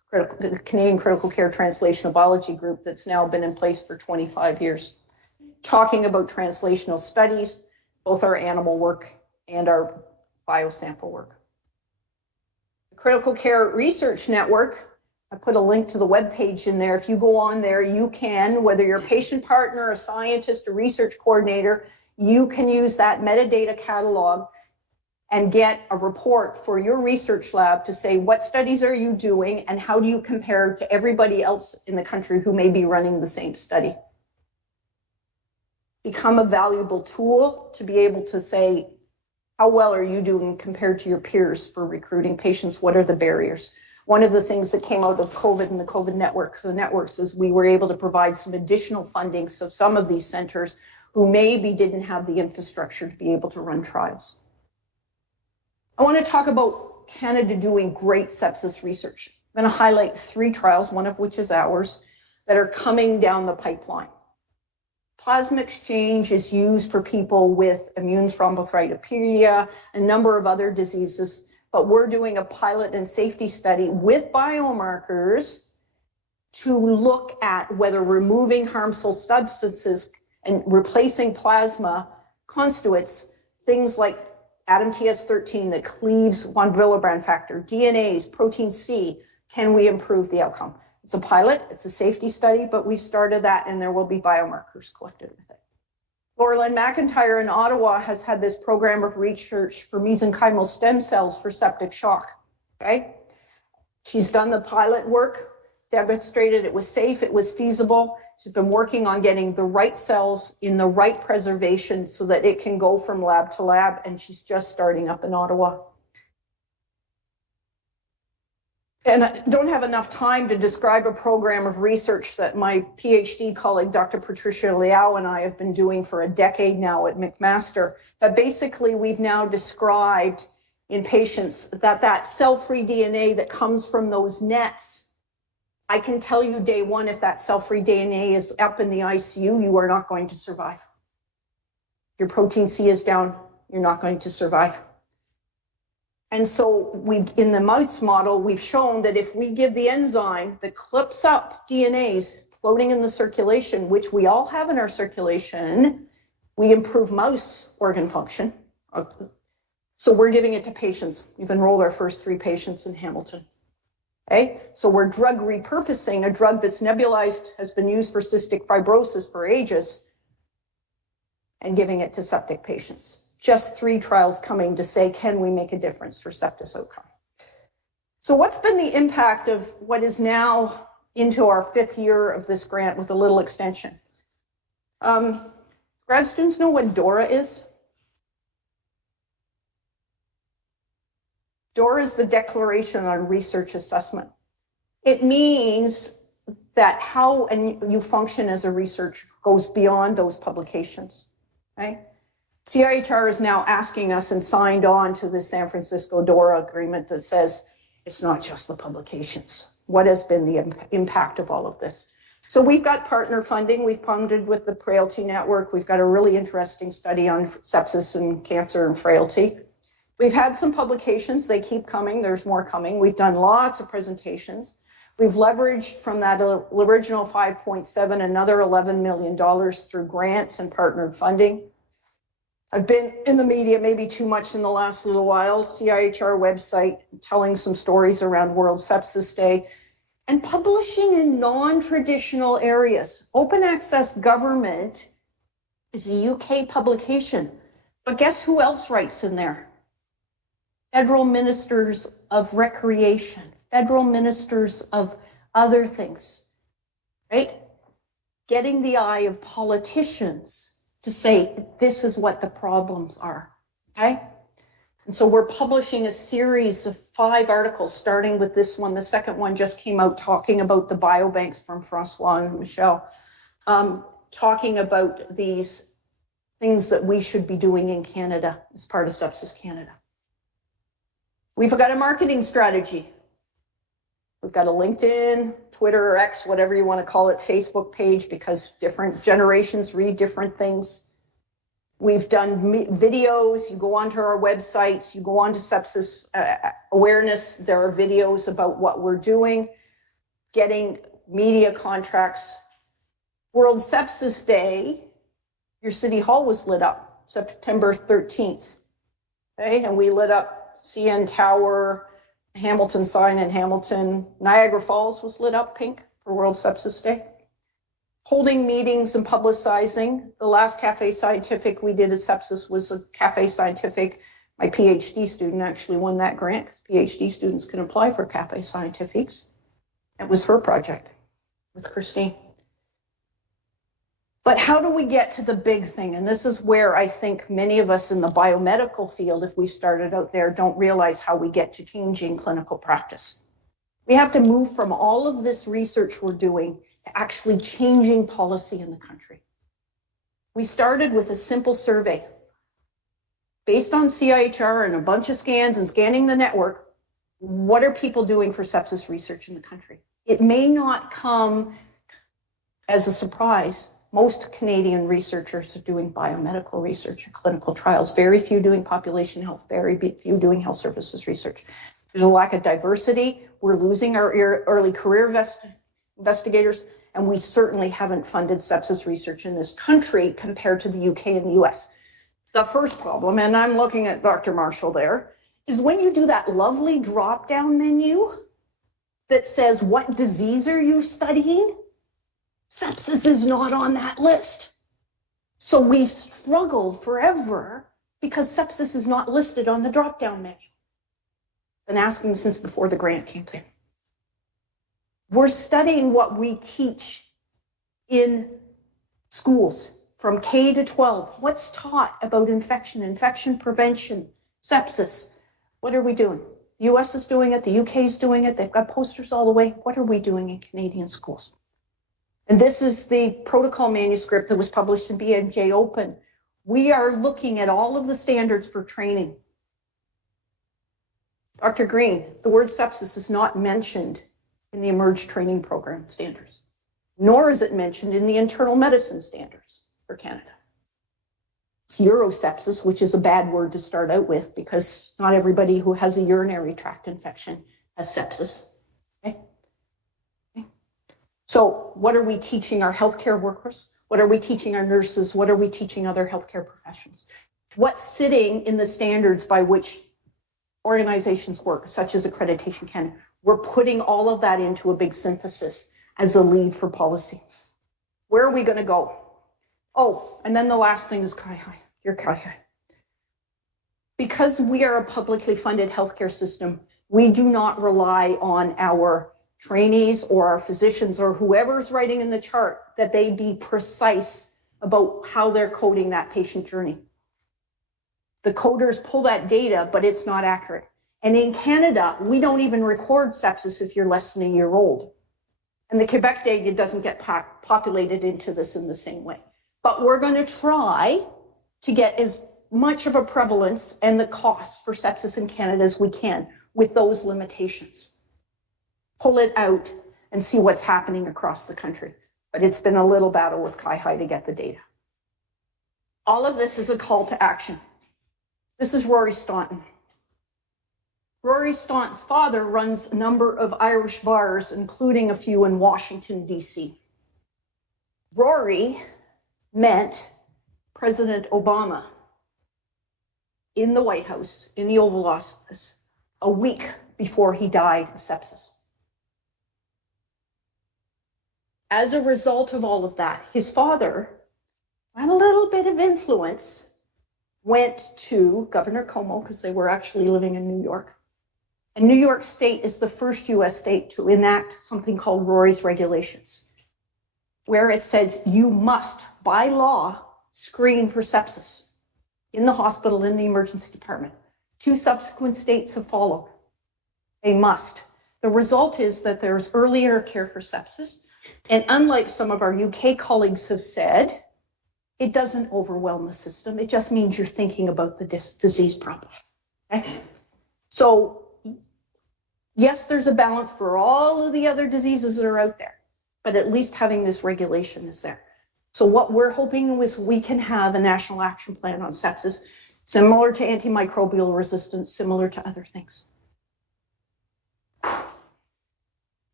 the Canadian Critical Care Translational Biology group that's now been in place for 25 years, talking about translational studies, both our animal work and our biosample work. The Critical Care Research Network, I put a link to the webpage in there. If you go on there, you can, whether you're a patient partner, a scientist, a research coordinator, you can use that metadata catalog and get a report for your research lab to say what studies are you doing and how do you compare to everybody else in the country who may be running the same study. Become a valuable tool to be able to say, how well are you doing compared to your peers for recruiting patients? What are the barriers? One of the things that came out of COVID and the COVID network, the networks, is we were able to provide some additional funding. So some of these centers who maybe didn't have the infrastructure to be able to run trials. I want to talk about Canada doing great sepsis research. I'm going to highlight 3 trials, one of which is ours, that are coming down the pipeline. Plasma exchange is used for people with immune thrombocytopenia, a number of other diseases, but we're doing a pilot and safety study with biomarkers to look at whether removing harmful substances and replacing plasma constituents, things like ADAMTS13 that cleaves von Willebrand factor, DNAs, protein C, can we improve the outcome? It's a pilot, it's a safety study, but we've started that and there will be biomarkers collected with it. Laura McIntyre in Ottawa has had this program of research for mesenchymal stem cells for septic shock, okay? She's done the pilot work, demonstrated it was safe, it was feasible. She's been working on getting the right cells in the right preservation so that it can go from lab to lab, and she's just starting up in Ottawa. And I don't have enough time to describe a program of research that my PhD colleague, Dr. Patricia Liao, and I have been doing for a decade now at McMaster. But basically, we've now described in patients that cell-free DNA that comes from those nets, I can tell you day one, if that cell-free DNA is up in the ICU, you are not going to survive. Your protein C is down, you're not going to survive. And so in the mouse model, we've shown that if we give the enzyme that clips up DNAs floating in the circulation, which we all have in our circulation, we improve mouse organ function. So we're giving it to patients. We've enrolled our first 3 patients in Hamilton. Okay, so we're drug repurposing a drug that's nebulized, has been used for cystic fibrosis for ages, and giving it to septic patients. Just 3 trials coming to say, can we make a difference for sepsis outcome? So what's been the impact of what is now into our 5th year of this grant with a little extension? Grad students know what DORA is? DORA is the Declaration on Research Assessment. It means that how you function as a researcher goes beyond those publications, right? CIHR is now asking us and signed on to the San Francisco DORA agreement that says it's not just the publications. What has been the impact of all of this? So we've got partner funding. We've funded with the Frailty Network. We've got a really interesting study on sepsis and cancer and frailty. We've had some publications. They keep coming. There's more coming. We've done lots of presentations. We've leveraged from that original 5.7 another $11 million through grants and partnered funding. I've been in the media maybe too much in the last little while, CIHR website, telling some stories around World Sepsis Day, and publishing in non-traditional areas. Open Access Government is a UK publication, but guess who else writes in there? Federal ministers of recreation, federal ministers of other things, right? Getting the eye of politicians to say, this is what the problems are, okay? And so we're publishing a series of 5 articles, starting with this one. The second one just came out talking about the biobanks from Francois and Michelle, talking about these things that we should be doing in Canada as part of Sepsis Canada. We've got a marketing strategy. We've got a LinkedIn, Twitter, or X, whatever you want to call it, Facebook page, because different generations read different things. We've done videos. You go onto our websites, you go onto sepsis awareness. There are videos about what we're doing. getting media contracts. World Sepsis Day, your city hall was lit up September 13th. Okay, and we lit up CN Tower, Hamilton sign in Hamilton. Niagara Falls was lit up pink for World Sepsis Day. Holding meetings and publicizing. The last Cafe Scientific we did at Sepsis was a Cafe Scientific. My PhD student actually won that grant because PhD students can apply for Cafe Scientifics. It was her project with Christine. But how do we get to the big thing? And this is where I think many of us in the biomedical field, if we started out there, don't realize how we get to changing clinical practice. We have to move from all of this research we're doing to actually changing policy in the country. We started with a simple survey. Based on CIHR and a bunch of scans and scanning the network, what are people doing for sepsis research in the country? It may not come as a surprise. Most Canadian researchers are doing biomedical research and clinical trials, very few doing population health, very few doing health services research. There's a lack of diversity. We're losing our early career investigators, and we certainly haven't funded sepsis research in this country compared to the UK and the US. The first problem, and I'm looking at Dr. Marshall there, is when you do that lovely drop-down menu that says, what disease are you studying? Sepsis is not on that list. So we've struggled forever because sepsis is not listed on the drop-down menu. Been asking since before the grant came through. We're studying what we teach in schools from K to 12. What's taught about infection prevention, sepsis? What are we doing? The US is doing it, the UK is doing it, they've got posters all the way. What are we doing in Canadian schools? And this is the protocol manuscript that was published in BMJ Open. We are looking at all of the standards for training. Dr. Green, the word sepsis is not mentioned in the eMERGE training program standards, nor is it mentioned in the internal medicine standards for Canada. It's urosepsis, which is a bad word to start out with because not everybody who has a urinary tract infection has sepsis. Okay? So what are we teaching our healthcare workers? What are we teaching our nurses? What are we teaching other healthcare professionals? What's sitting in the standards by which organizations work, such as Accreditation Canada? We're putting all of that into a big synthesis as a lead for policy. Where are we going to go? Oh, and then the last thing is CIHI. Your CIHI. Because we are a publicly funded healthcare system, we do not rely on our trainees or our physicians or whoever's writing in the chart that they be precise about how they're coding that patient journey. The coders pull that data, but it's not accurate. And in Canada, we don't even record sepsis if you're less than a year old. And the Quebec data doesn't get populated into this in the same way. But we're going to try to get as much of a prevalence and the costs for sepsis in Canada as we can with those limitations. Pull it out and see what's happening across the country. But it's been a little battle with CIHI to get the data. All of this is a call to action. This is Rory Staunton. Rory Staunton's father runs a number of Irish bars, including a few in Washington, D.C. Rory met President Obama in the White House, in the Oval Office, a week before he died of sepsis. As a result of all of that, his father had a little bit of influence, went to Governor Cuomo, because they were actually living in New York. And New York State is the first US state to enact something called Rory's Regulations, where it says you must, by law, screen for sepsis in the hospital, in the emergency department. 2 subsequent states have followed. They must. The result is that there's earlier care for sepsis. And unlike some of our UK colleagues have said, it doesn't overwhelm the system. It just means you're thinking about the disease problem. Okay? So yes, there's a balance for all of the other diseases that are out there, but at least having this regulation is there. So what we're hoping is we can have a national action plan on sepsis, similar to antimicrobial resistance, similar to other things.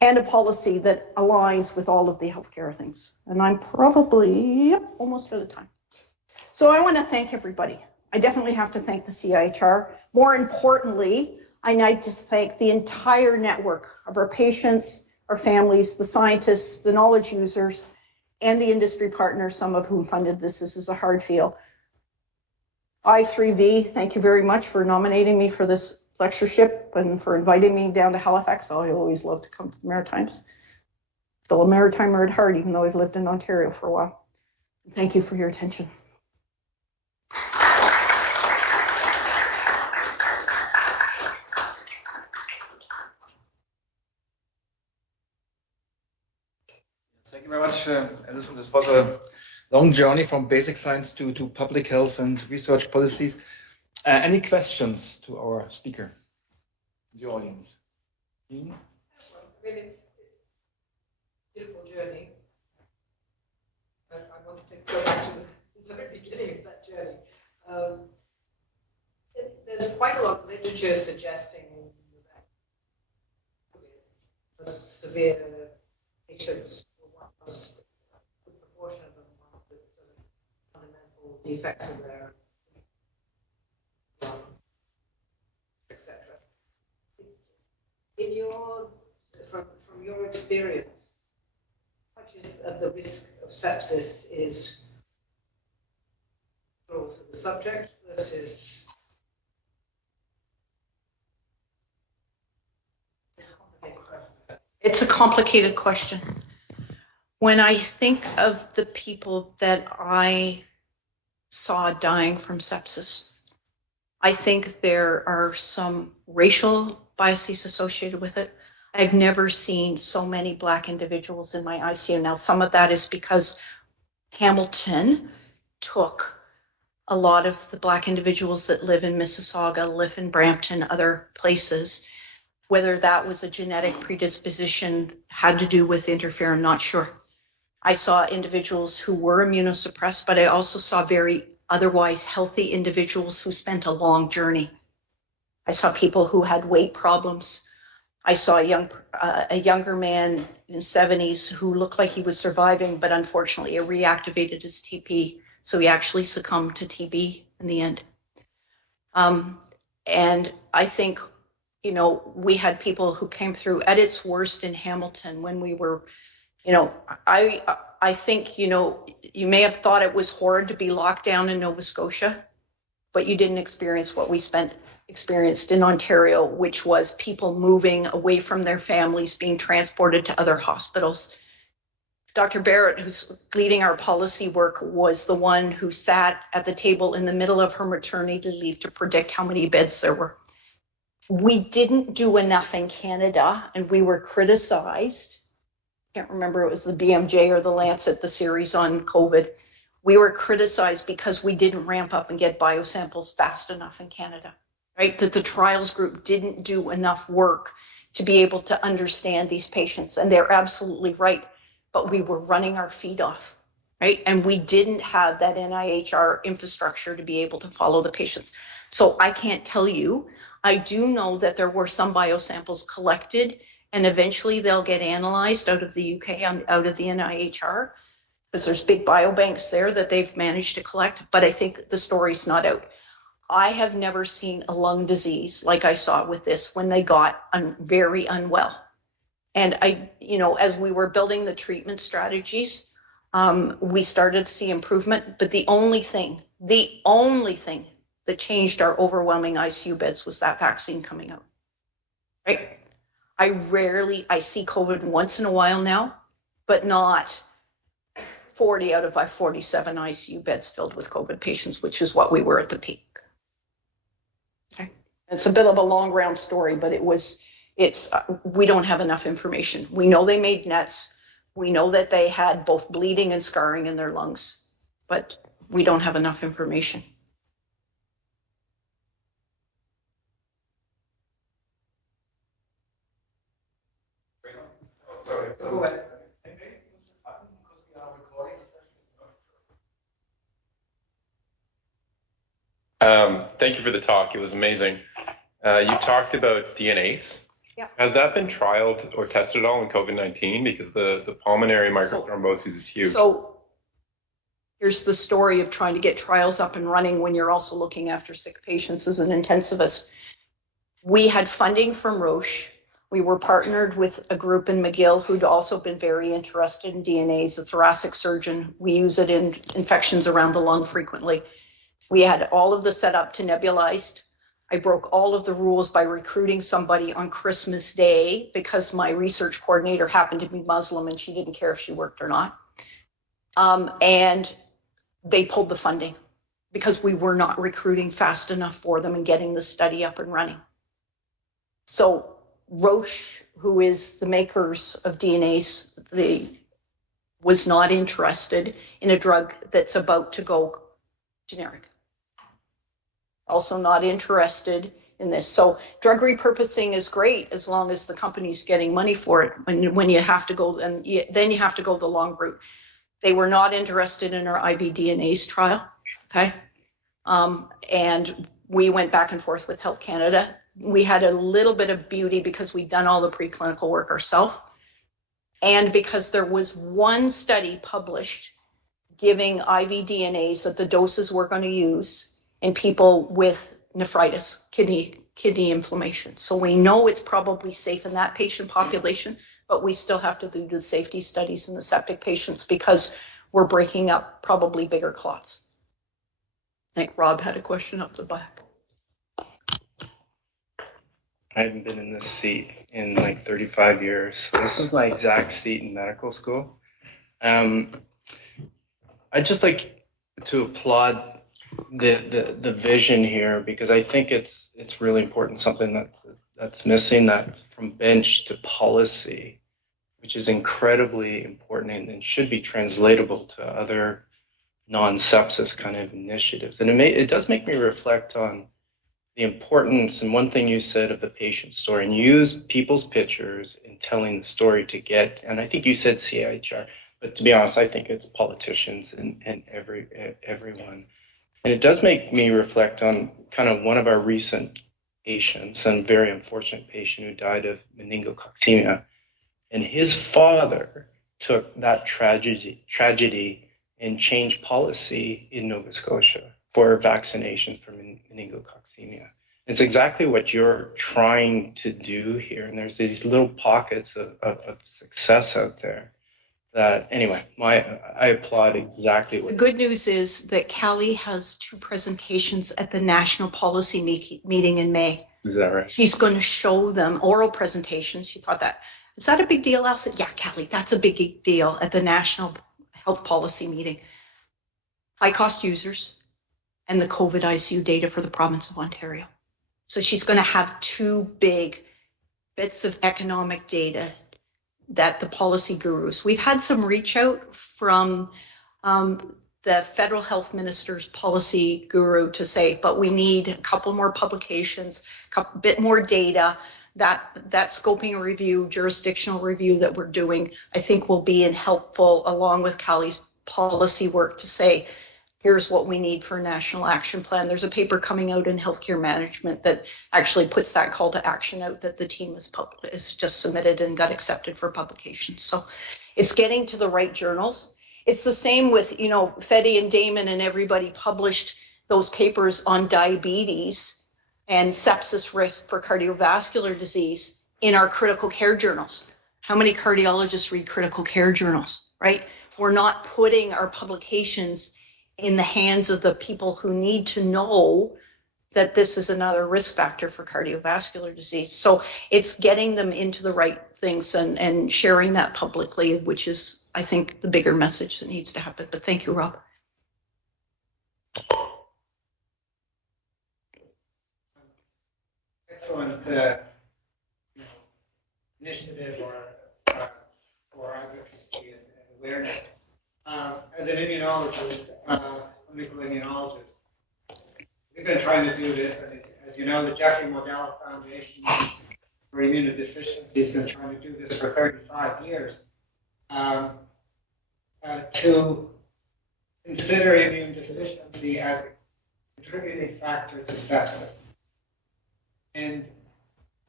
and a policy that aligns with all of the healthcare things. And I'm probably almost out of time. So I want to thank everybody. I definitely have to thank the CIHR. More importantly, I need to thank the entire network of our patients, our families, the scientists, the knowledge users, and the industry partners, some of whom funded this. This is a hard field. I3V, thank you very much for nominating me for this lectureship and for inviting me down to Halifax. I always love to come to the Maritimes. Still a Maritimer at heart, even though I've lived in Ontario for a while. Thank you for your attention. Thank you very much, Alison. This was a long journey from basic science to public health and research policies. Any questions to our speaker, the audience? Really beautiful journey. I wanted to go back to the very beginning of that journey. There's quite a lot of literature suggesting that severe patients, a good proportion of them with sort of fundamental defects in their etc. In your, from your experience, how much of the risk of sepsis is to the subject versus It's a complicated question. When I think of the people that I saw dying from sepsis, I think there are some racial biases associated with it. I've never seen so many Black individuals in my ICU. Now, some of that is because Hamilton took a lot of the Black individuals that live in Mississauga, live in Brampton, other places. Whether that was a genetic predisposition had to do with interferon, I'm not sure. I saw individuals who were immunosuppressed, but I also saw very otherwise healthy individuals who spent a long journey. I saw people who had weight problems. I saw a younger man in 70s who looked like he was surviving, but unfortunately it reactivated his TB, so he actually succumbed to TB in the end. And I think, you know, we had people who came through at its worst in Hamilton when we were, you know, I think, you know, you may have thought it was horrid to be locked down in Nova Scotia, but you didn't experience what we experienced in Ontario, which was people moving away from their families, being transported to other hospitals. Dr. Barrett, who's leading our policy work, was the one who sat at the table in the middle of her maternity leave to predict how many beds there were. We didn't do enough in Canada, and we were criticized. Can't remember, it was the BMJ or the Lancet, the series on COVID. We were criticized because we didn't ramp up and get biosamples fast enough in Canada, right? That the trials group didn't do enough work to be able to understand these patients. And they're absolutely right, but we were running our feet off, right? And we didn't have that NIHR infrastructure to be able to follow the patients. So I can't tell you. I do know that there were some biosamples collected, and eventually they'll get analyzed out of the UK, out of the NIHR, because there's big biobanks there that they've managed to collect, but I think the story's not out. I have never seen a lung disease like I saw with this when they got very unwell. And I, you know, as we were building the treatment strategies, we started to see improvement, but the only thing that changed our overwhelming ICU beds was that vaccine coming out, right? I see COVID once in a while now, but not 40 out of our 47 ICU beds filled with COVID patients, which is what we were at the peak. Okay. It's a bit of a long round story, but we don't have enough information. We know they made nets. We know that they had both bleeding and scarring in their lungs, but we don't have enough information. Thank you for the talk. It was amazing. You talked about DNAs Yeah. Has that been trialed or tested at all in COVID-19? Because the pulmonary microthrombosis is huge. So here's the story of trying to get trials up and running when you're also looking after sick patients as an intensivist. We had funding from Roche. We were partnered with a group in McGill who'd also been very interested in DNA. As a thoracic surgeon, we use it in infections around the lung frequently. We had all of the setup to nebulized. I broke all of the rules by recruiting somebody on Christmas Day because my research coordinator happened to be Muslim and she didn't care if she worked or not. And they pulled the funding because we were not recruiting fast enough for them and getting the study up and running. So Roche, who is the makers of DNase, was not interested in a drug that's about to go generic. Also not interested in this. So drug repurposing is great as long as the company's getting money for it. When you have to go, then you have to go the long route. They were not interested in our IVDNase trial, okay? And we went back and forth with Health Canada. We had a little bit of beauty because we'd done all the preclinical work ourselves. And because there was one study published giving IVDNase at the doses we're going to use in people with nephritis, kidney inflammation. So we know it's probably safe in that patient population, but we still have to do the safety studies in the septic patients because we're breaking up probably bigger clots. I think Rob had a question up the back. I haven't been in this seat in like 35 years. So this is my exact seat in medical school. I'd just like to applaud the vision here because I think it's really important, something that's missing, that from bench to policy, which is incredibly important and should be translatable to other non-sepsis kind of initiatives. And it does make me reflect on the importance, and one thing you said, of the patient story, and use people's pictures in telling the story to get, and I think you said CIHR, but to be honest, I think it's politicians and everyone. And it does make me reflect on kind of one of our recent patients, and very unfortunate patient who died of meningococcemia. And his father took that tragedy and changed policy in Nova Scotia for vaccinations for meningococcemia. It's exactly what you're trying to do here. And there's these little pockets of success out there that, anyway, I applaud exactly what. The good news is that Callie has 2 presentations at the National Policy meeting in May. Is that right? She's going to show them oral presentations. She thought that, is that a big deal, Alison? Yeah, Callie, that's a big deal at the National Health Policy meeting. High cost users and the COVID ICU data for the province of Ontario. So she's going to have 2 big bits of economic data that the policy gurus. We've had some reach out from the federal health minister's policy guru to say, but we need a couple more publications, a bit more data. That scoping review, jurisdictional review that we're doing, I think will be helpful along with Callie's policy work to say, here's what we need for a national action plan. There's a paper coming out in healthcare management that actually puts that call to action out that the team has just submitted and got accepted for publication. So it's getting to the right journals. It's the same with, Fetty and Damon and everybody published those papers on diabetes and sepsis risk for cardiovascular disease in our critical care journals. How many cardiologists read critical care journals, right? We're not putting our publications in the hands of the people who need to know that this is another risk factor for cardiovascular disease. So it's getting them into the right things and sharing that publicly, which is, I think, the bigger message that needs to happen. But thank you, Rob. Excellent initiative or advocacy and awareness. As an immunologist, clinical immunologist, we've been trying to do this. As you know, the Jeffrey Modell Foundation for Immunodeficiency has been trying to do this for 35 years to consider immune deficiency as a contributing factor to sepsis. And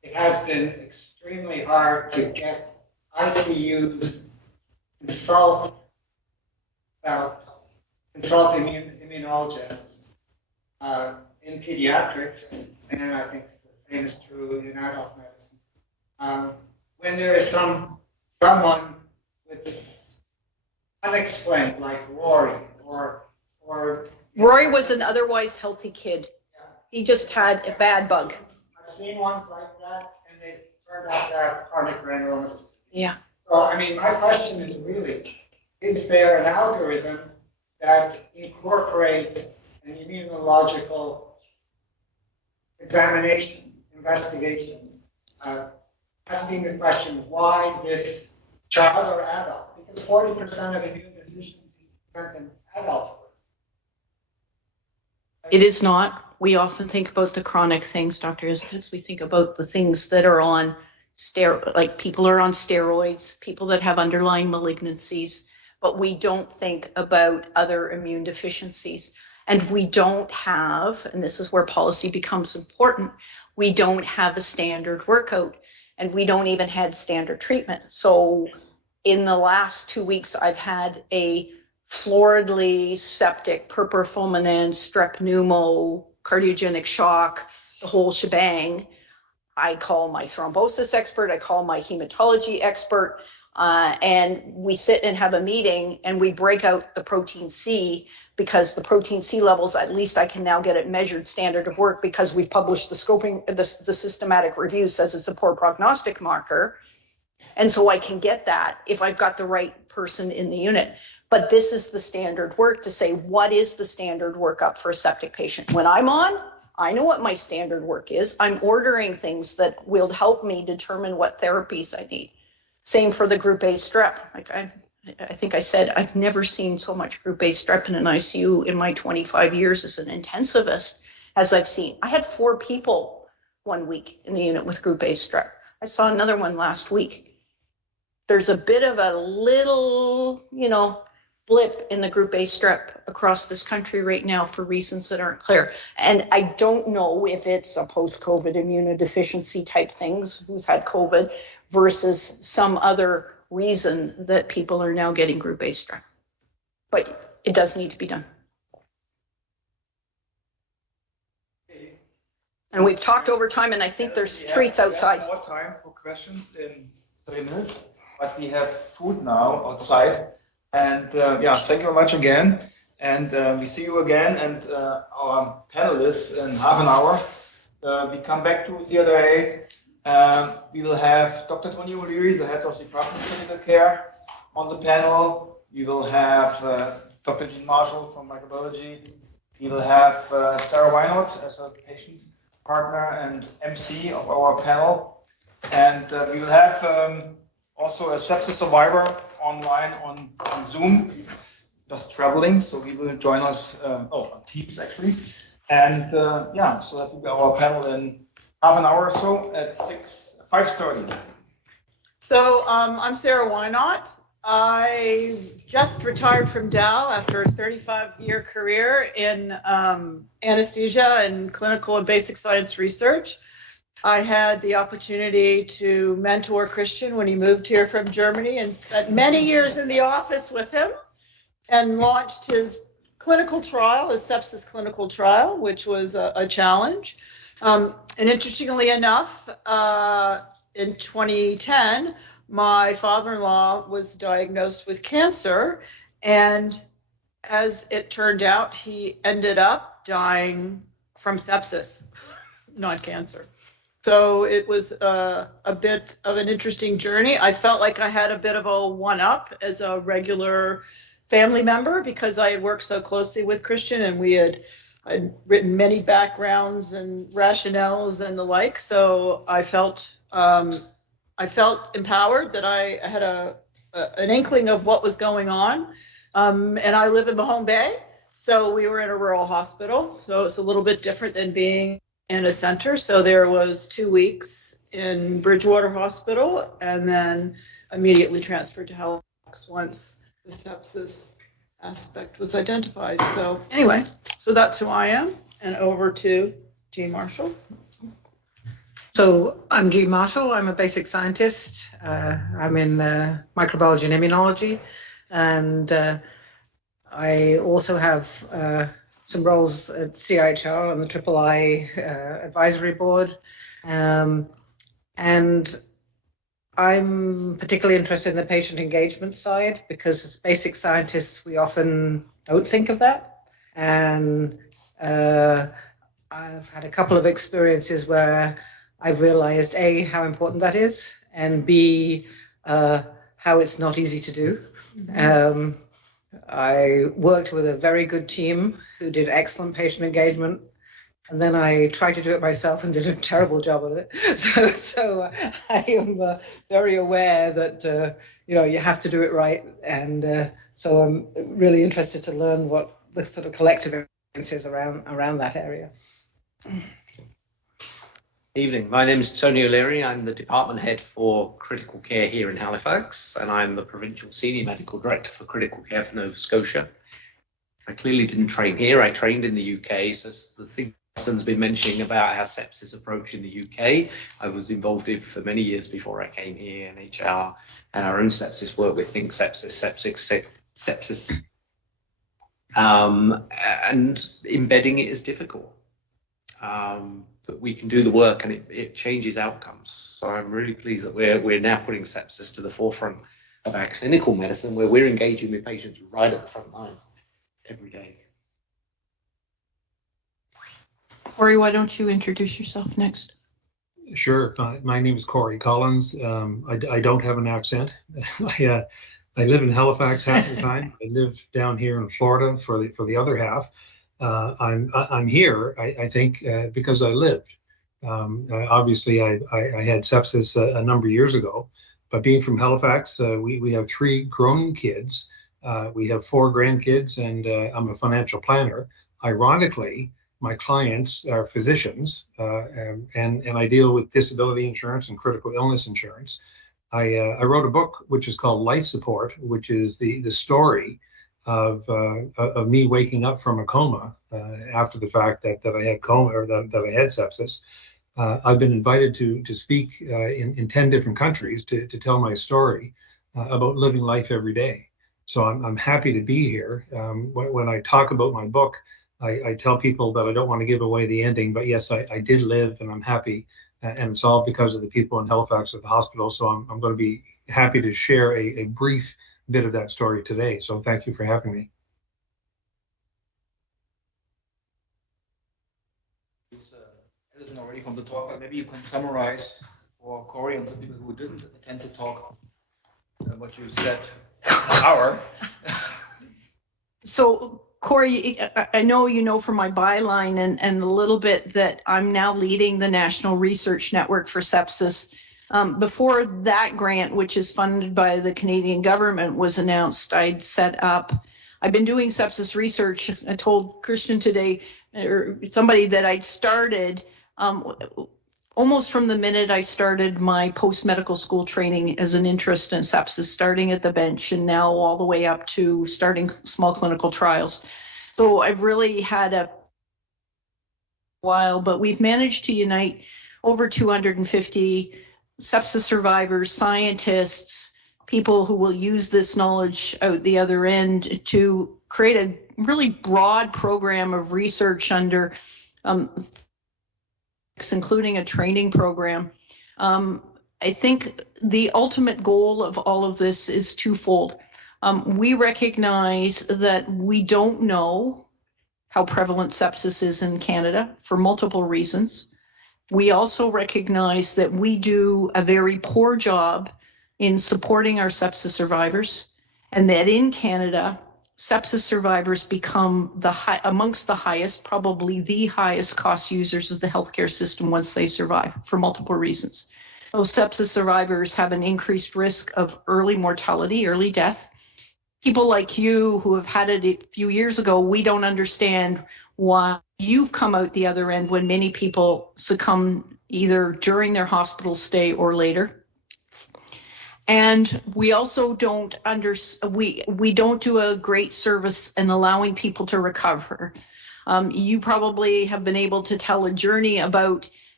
it has been extremely hard to get ICUs consult immunologists in pediatrics, and I think the same is true in adult medicine. When there is someone with unexplained, like Rory, or Rory was an otherwise healthy kid. Yeah. He just had a bad bug. I've seen ones like that, and they turned out to have chronic granulomatous. Yeah. So, I mean, my question is really, is there an algorithm that incorporates an immunological examination, investigation, asking the question, why this child or adult? Because 40% of immune deficiencies present in adulthood. It is not. We often think about the chronic things, Dr. Isakis. We think about the things that are on like people are on steroids, people that have underlying malignancies, but we don't think about other immune deficiencies. And we don't have, and this is where policy becomes important, we don't have a standard workout, and we don't even have standard treatment. So in the last 2 weeks, I've had a floridly septic, puerperal fulminant, strep pneumo, cardiogenic shock, the whole shebang. I call my thrombosis expert, I call my hematology expert, and we sit and have a meeting and we break out the protein C, because the protein C levels, at least I can now get it measured standard of work, because we've published the scoping, the systematic review says it's a poor prognostic marker. And so I can get that if I've got the right person in the unit. But this is the standard work to say, what is the standard workup for a septic patient? When I'm on, I know what my standard work is. I'm ordering things that will help me determine what therapies I need. Same for the group A strep. Like I think I said, I've never seen so much group A strep in an ICU in my 25 years as an intensivist as I've seen. I had 4 people 1 week in the unit with group A strep. I saw another one last week. There's a bit of a little, blip in the group A strep across this country right now for reasons that aren't clear. And I don't know if it's a post-COVID immunodeficiency type things, who's had COVID, versus some other reason that people are now getting group A strep. But it does need to be done. And we've talked over time, and I think there's treats outside. We have more time for questions in 3 minutes, but we have food now outside. And thank you very much again. And we see you again, and our panelists in half an hour. We come back to Theater A. We will have Dr. Tony O'Leary, the head of the Department of Critical Care, on the panel. We will have Dr. Jean Marshall from microbiology. We will have Sarah Weinert as a patient partner and MC of our panel. And we will have also a sepsis survivor online on Zoom, just traveling, so he will join us, on Teams actually. And so that will be our panel in half an hour or so at 5:30. So I'm Sarah Weinert. I just retired from Dal after a 35-year career in anesthesia and clinical and basic science research. I had the opportunity to mentor Christian when he moved here from Germany and spent many years in the office with him and launched his clinical trial, his sepsis clinical trial, which was a challenge. And interestingly enough, in 2010, my father-in-law was diagnosed with cancer, and as it turned out, he ended up dying from sepsis, not cancer. So it was a bit of an interesting journey. I felt like I had a bit of a one-up as a regular family member because I had worked so closely with Christian, and I'd written many backgrounds and rationales and the like. So I felt empowered that I had an inkling of what was going on. And I live in Mahone Bay, so we were in a rural hospital. So it's a little bit different than being in a center. So there was 2 weeks in Bridgewater Hospital and then immediately transferred to Halifax once the sepsis aspect was identified. So anyway, so that's who I am. And over to Jean Marshall. So I'm Jean Marshall. I'm a basic scientist. I'm in microbiology and immunology, and I also have some roles at CIHR on the III advisory board, and I'm particularly interested in the patient engagement side because as basic scientists we often don't think of that, and I've had a couple of experiences where I've realized A, how important that is, and B, how it's not easy to do. I worked with a very good team who did excellent patient engagement, and then I tried to do it myself and did a terrible job of it. So I am very aware that you have to do it right, and so I'm really interested to learn what the sort of collective evidence is around that area. Evening, my name is Tony O'Leary. I'm the department head for critical care here in Halifax, and I'm the provincial senior medical director for critical care for Nova Scotia. I clearly didn't train here, I trained in the UK, so the thing Alison's been mentioning about our sepsis approach in the UK, I was involved in for many years before I came here, NHR, and our own sepsis work with Think Sepsis, Sepsis. And embedding it is difficult. But we can do the work and it changes outcomes. So I'm really pleased that we're now putting sepsis to the forefront of our clinical medicine, where we're engaging with patients right at the front line every day. Corey, why don't you introduce yourself next? Sure. My name is Corey Collins. I don't have an accent. I live in Halifax half the time. I live down here in Florida for the other half. I'm here, I think, because I lived. Obviously, I had sepsis a number of years ago, but being from Halifax, we have 3 grown kids. We have 4 grandkids, and I'm a financial planner. Ironically, my clients are physicians, and I deal with disability insurance and critical illness insurance. I wrote a book which is called Life Support, which is the story of me waking up from a coma after the fact that I had coma, or that I had sepsis. I've been invited to speak in 10 different countries to tell my story about living life every day. So I'm happy to be here. When I talk about my book, I tell people that I don't want to give away the ending, but yes, I did live, and I'm happy, and it's all because of the people in Halifax at the hospital. So I'm going to be happy to share a brief bit of that story today. So thank you for having me. Alison already from the talk, but maybe you can summarize for Corey and some people who didn't attend the talk what you said an hour. So Corey, I know you know from my byline and a little bit that I'm now leading the National Research Network for Sepsis. Before that grant, which is funded by the Canadian government, was announced, I've been doing sepsis research. I told Christian today, or somebody, that I'd started almost from the minute I started my post-medical school training as an interest in sepsis, starting at the bench and now all the way up to starting small clinical trials. So I've really had a while, but we've managed to unite over 250 sepsis survivors, scientists, people who will use this knowledge out the other end to create a really broad program of research under, including a training program. I think the ultimate goal of all of this is twofold. We recognize that we don't know how prevalent sepsis is in Canada for multiple reasons. We also recognize that we do a very poor job in supporting our sepsis survivors, and that in Canada, sepsis survivors become amongst the highest, probably the highest cost users of the healthcare system once they survive, for multiple reasons. Those sepsis survivors have an increased risk of early mortality, early death. People like you who have had it a few years ago, we don't understand why you've come out the other end when many people succumb either during their hospital stay or later. And we also don't we don't do a great service in allowing people to recover. You probably have been able to tell a journey about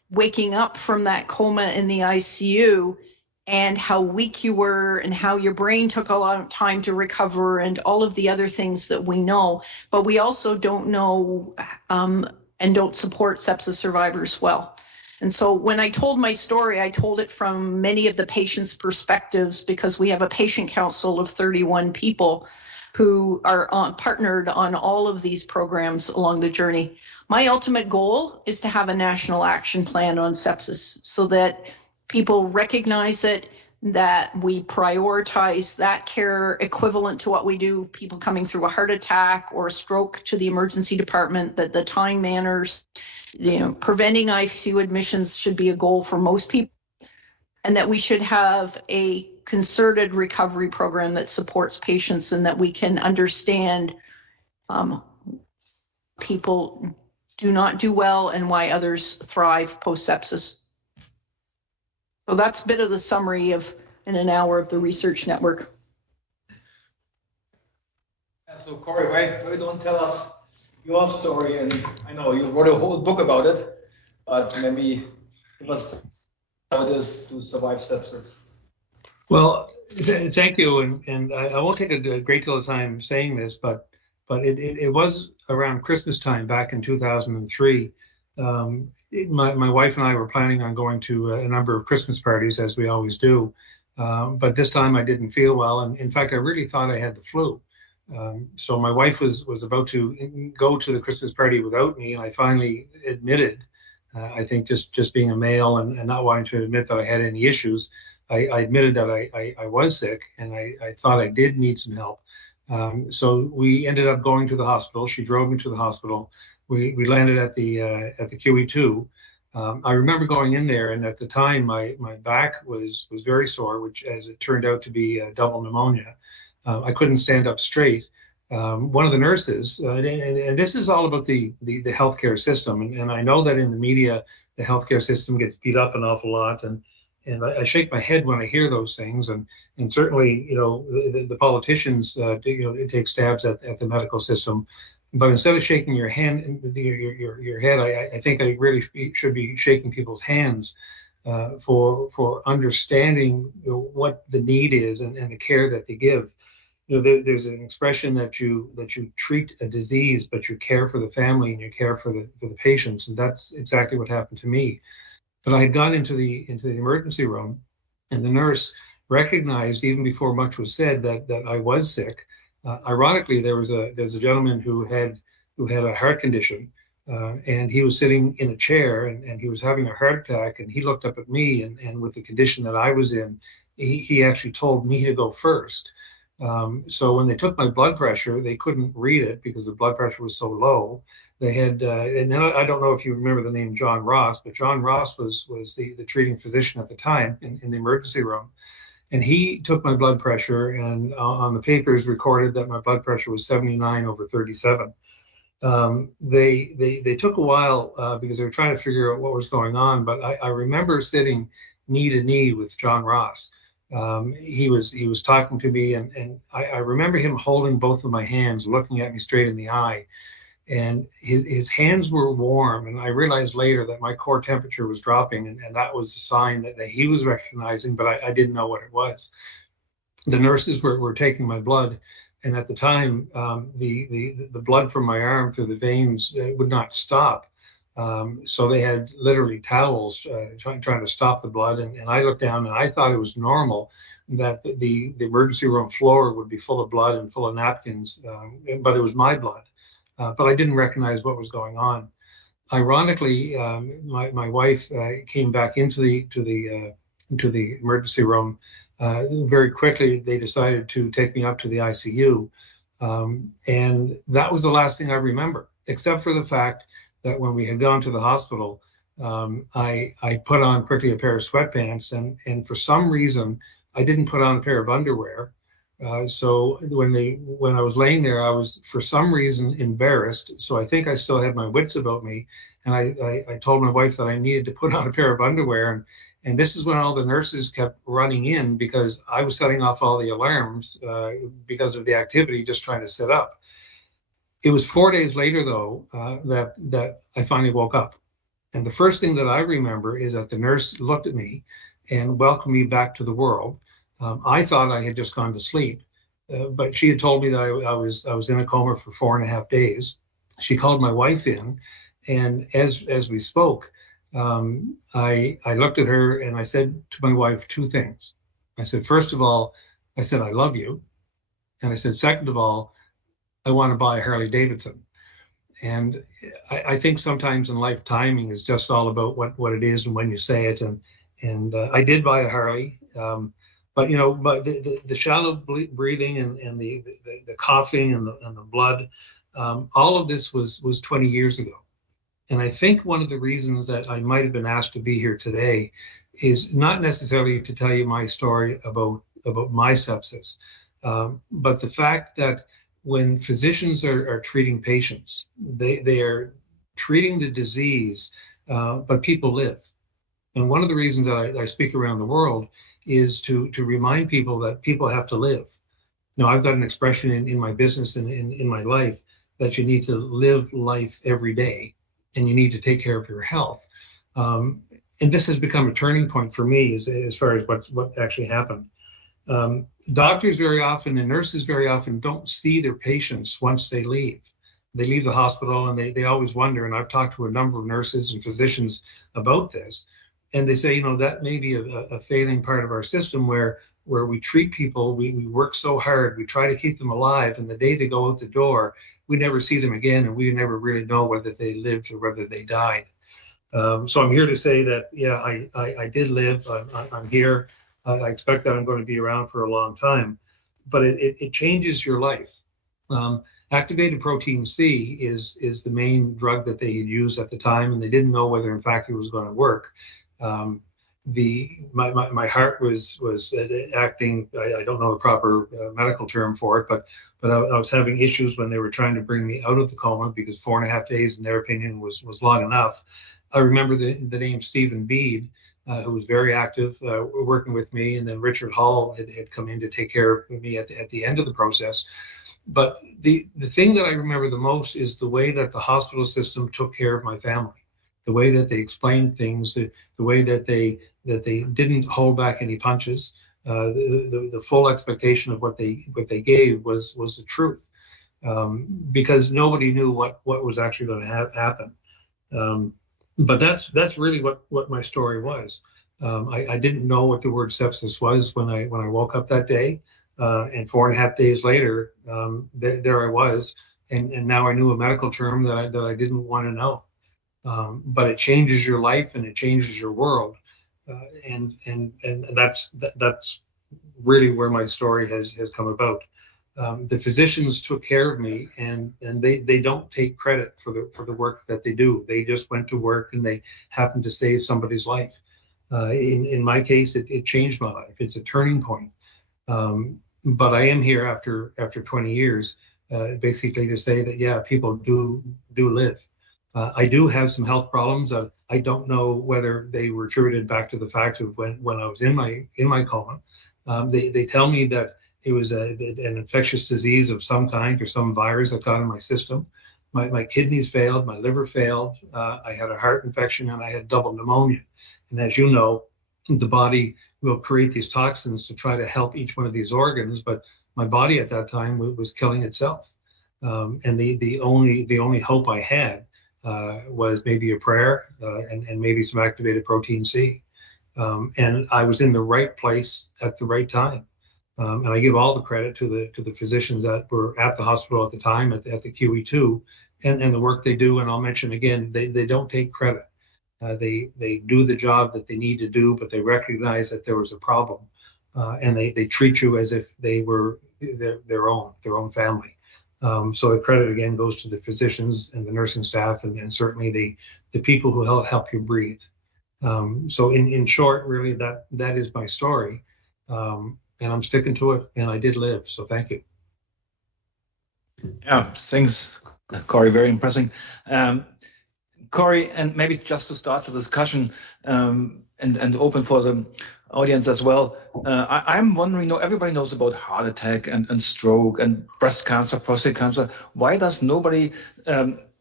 waking up from that coma in the ICU and how weak you were and how your brain took a lot of time to recover and all of the other things that we know, but we also don't know and don't support sepsis survivors well. And so when I told my story, I told it from many of the patients' perspectives, because we have a patient council of 31 people who are partnered on all of these programs along the journey. My ultimate goal is to have a national action plan on sepsis so that people recognize it, that we prioritize that care equivalent to what we do, people coming through a heart attack or a stroke to the emergency department, that the time manners, preventing ICU admissions should be a goal for most people, and that we should have a concerted recovery program that supports patients and that we can understand people do not do well and why others thrive post-sepsis. So that's a bit of the summary of in an hour of the research network. So Corey, why don't tell us your story? And I know you wrote a whole book about it, but maybe give us how it is to survive sepsis. Well, thank you, and I won't take a great deal of time saying this, but it was around Christmas time back in 2003. My wife and I were planning on going to a number of Christmas parties, as we always do, but this time I didn't feel well, and in fact I really thought I had the flu. So my wife was about to go to the Christmas party without me, and I finally admitted, I think just being a male and not wanting to admit that I had any issues, I admitted that I was sick, and I thought I did need some help. So we ended up going to the hospital. She drove me to the hospital. We landed at the QE2. I remember going in there, and at the time my back was very sore, which, as it turned out to be double pneumonia. I couldn't stand up straight. One of the nurses, and this is all about the healthcare system, and I know that in the media the healthcare system gets beat up an awful lot, and I shake my head when I hear those things, and certainly the politicians take stabs at the medical system. But instead of shaking your hand, your head, I think I really should be shaking people's hands for understanding what the need is and the care that they give. There's an expression that you treat a disease, but you care for the family and you care for the patients, and that's exactly what happened to me. But I had gone into the emergency room, and the nurse recognized, even before much was said, that I was sick. Ironically, there's a gentleman who had a heart condition, and he was sitting in a chair, and he was having a heart attack, and he looked up at me, and with the condition that I was in, he actually told me to go first. So when they took my blood pressure, they couldn't read it because the blood pressure was so low. They had, and I don't know if you remember the name John Ross, but John Ross was the treating physician at the time in the emergency room. And he took my blood pressure, and on the papers recorded that my blood pressure was 79/37. They took a while because they were trying to figure out what was going on. But I remember sitting knee to knee with John Ross. He was talking to me, and I remember him holding both of my hands, looking at me straight in the eye. And his hands were warm, and I realized later that my core temperature was dropping, and that was a sign that he was recognizing, but I didn't know what it was. The nurses were taking my blood, and at the time, the blood from my arm through the veins would not stop. So they had literally towels trying to stop the blood, and I looked down, and I thought it was normal that the emergency room floor would be full of blood and full of napkins, but it was my blood. But I didn't recognize what was going on. Ironically, my wife came back into the emergency room. Very quickly, they decided to take me up to the ICU, and that was the last thing I remember, except for the fact that when we had gone to the hospital, I put on quickly a pair of sweatpants, and for some reason I didn't put on a pair of underwear. So when I was laying there, I was for some reason embarrassed. So I think I still had my wits about me, and I told my wife that I needed to put on a pair of underwear. And this is when all the nurses kept running in because I was setting off all the alarms because of the activity, just trying to sit up. It was 4 days later, though, that I finally woke up. And the first thing that I remember is that the nurse looked at me and welcomed me back to the world. I thought I had just gone to sleep, but she had told me that I was in a coma for 4.5 days. She called my wife in, and as we spoke, I looked at her and I said to my wife two things. I said, first of all, I said, I love you. And I said, second of all, I want to buy a Harley Davidson. And I think sometimes in life, timing is just all about what it is and when you say it. And I did buy a Harley, but the shallow breathing and the coughing and the blood, all of this was 20 years ago. And I think one of the reasons that I might have been asked to be here today is not necessarily to tell you my story about my sepsis, but the fact that when physicians are treating patients, they are treating the disease, but people live. And one of the reasons that I speak around the world is to remind people that people have to live. Now, I've got an expression in my business and in my life that you need to live life every day, and you need to take care of your health. And this has become a turning point for me as far as what actually happened. Doctors very often and nurses very often don't see their patients once they leave. They leave the hospital and they always wonder, and I've talked to a number of nurses and physicians about this, and they say, that may be a failing part of our system where we treat people, we work so hard, we try to keep them alive, and the day they go out the door, we never see them again, and we never really know whether they lived or whether they died. So I'm here to say that, yeah, I did live. I'm here. I expect that I'm going to be around for a long time, but it changes your life. Activated protein C is the main drug that they had used at the time, and they didn't know whether, in fact, it was going to work. My heart was acting. I don't know the proper medical term for it, but I was having issues when they were trying to bring me out of the coma because 4.5 days, in their opinion, was long enough. I remember the name Stephen Bede, who was very active working with me, and then Richard Hall had come in to take care of me at the end of the process. But the thing that I remember the most is the way that the hospital system took care of my family, the way that they explained things, the way that they didn't hold back any punches. The full expectation of what they gave was the truth, because nobody knew what was actually going to happen. But that's really what my story was. I didn't know what the word sepsis was when I woke up that day, and 4.5 days later, there I was, and now I knew a medical term that I didn't want to know. But it changes your life and it changes your world, and that's really where my story has come about. The physicians took care of me, and they don't take credit for the work that they do. They just went to work and they happened to save somebody's life. In my case, it changed my life. It's a turning point. But I am here after 20 years, basically to say that, yeah, people do live. I do have some health problems. I don't know whether they were attributed back to the fact of when I was in my coma. They tell me that it was an infectious disease of some kind or some virus that got in my system. My kidneys failed, my liver failed. I had a heart infection and I had double pneumonia. And as you know, the body will create these toxins to try to help each one of these organs, but my body at that time was killing itself. And the only hope I had was maybe a prayer and maybe some activated protein C. And I was in the right place at the right time. And I give all the credit to the physicians that were at the hospital at the time, at the QE2, and the work they do. And I'll mention again, they don't take credit. They do the job that they need to do, but they recognize that there was a problem, and they treat you as if they were their own family. So the credit again goes to the physicians and the nursing staff, and certainly the people who help you breathe. So in short, really, that is my story. And I'm sticking to it, and I did live, so thank you. Yeah, thanks, Corey, very impressive. Corey, and maybe just to start the discussion and open for the audience as well, I'm wondering, everybody knows about heart attack and stroke and breast cancer, prostate cancer. Why does nobody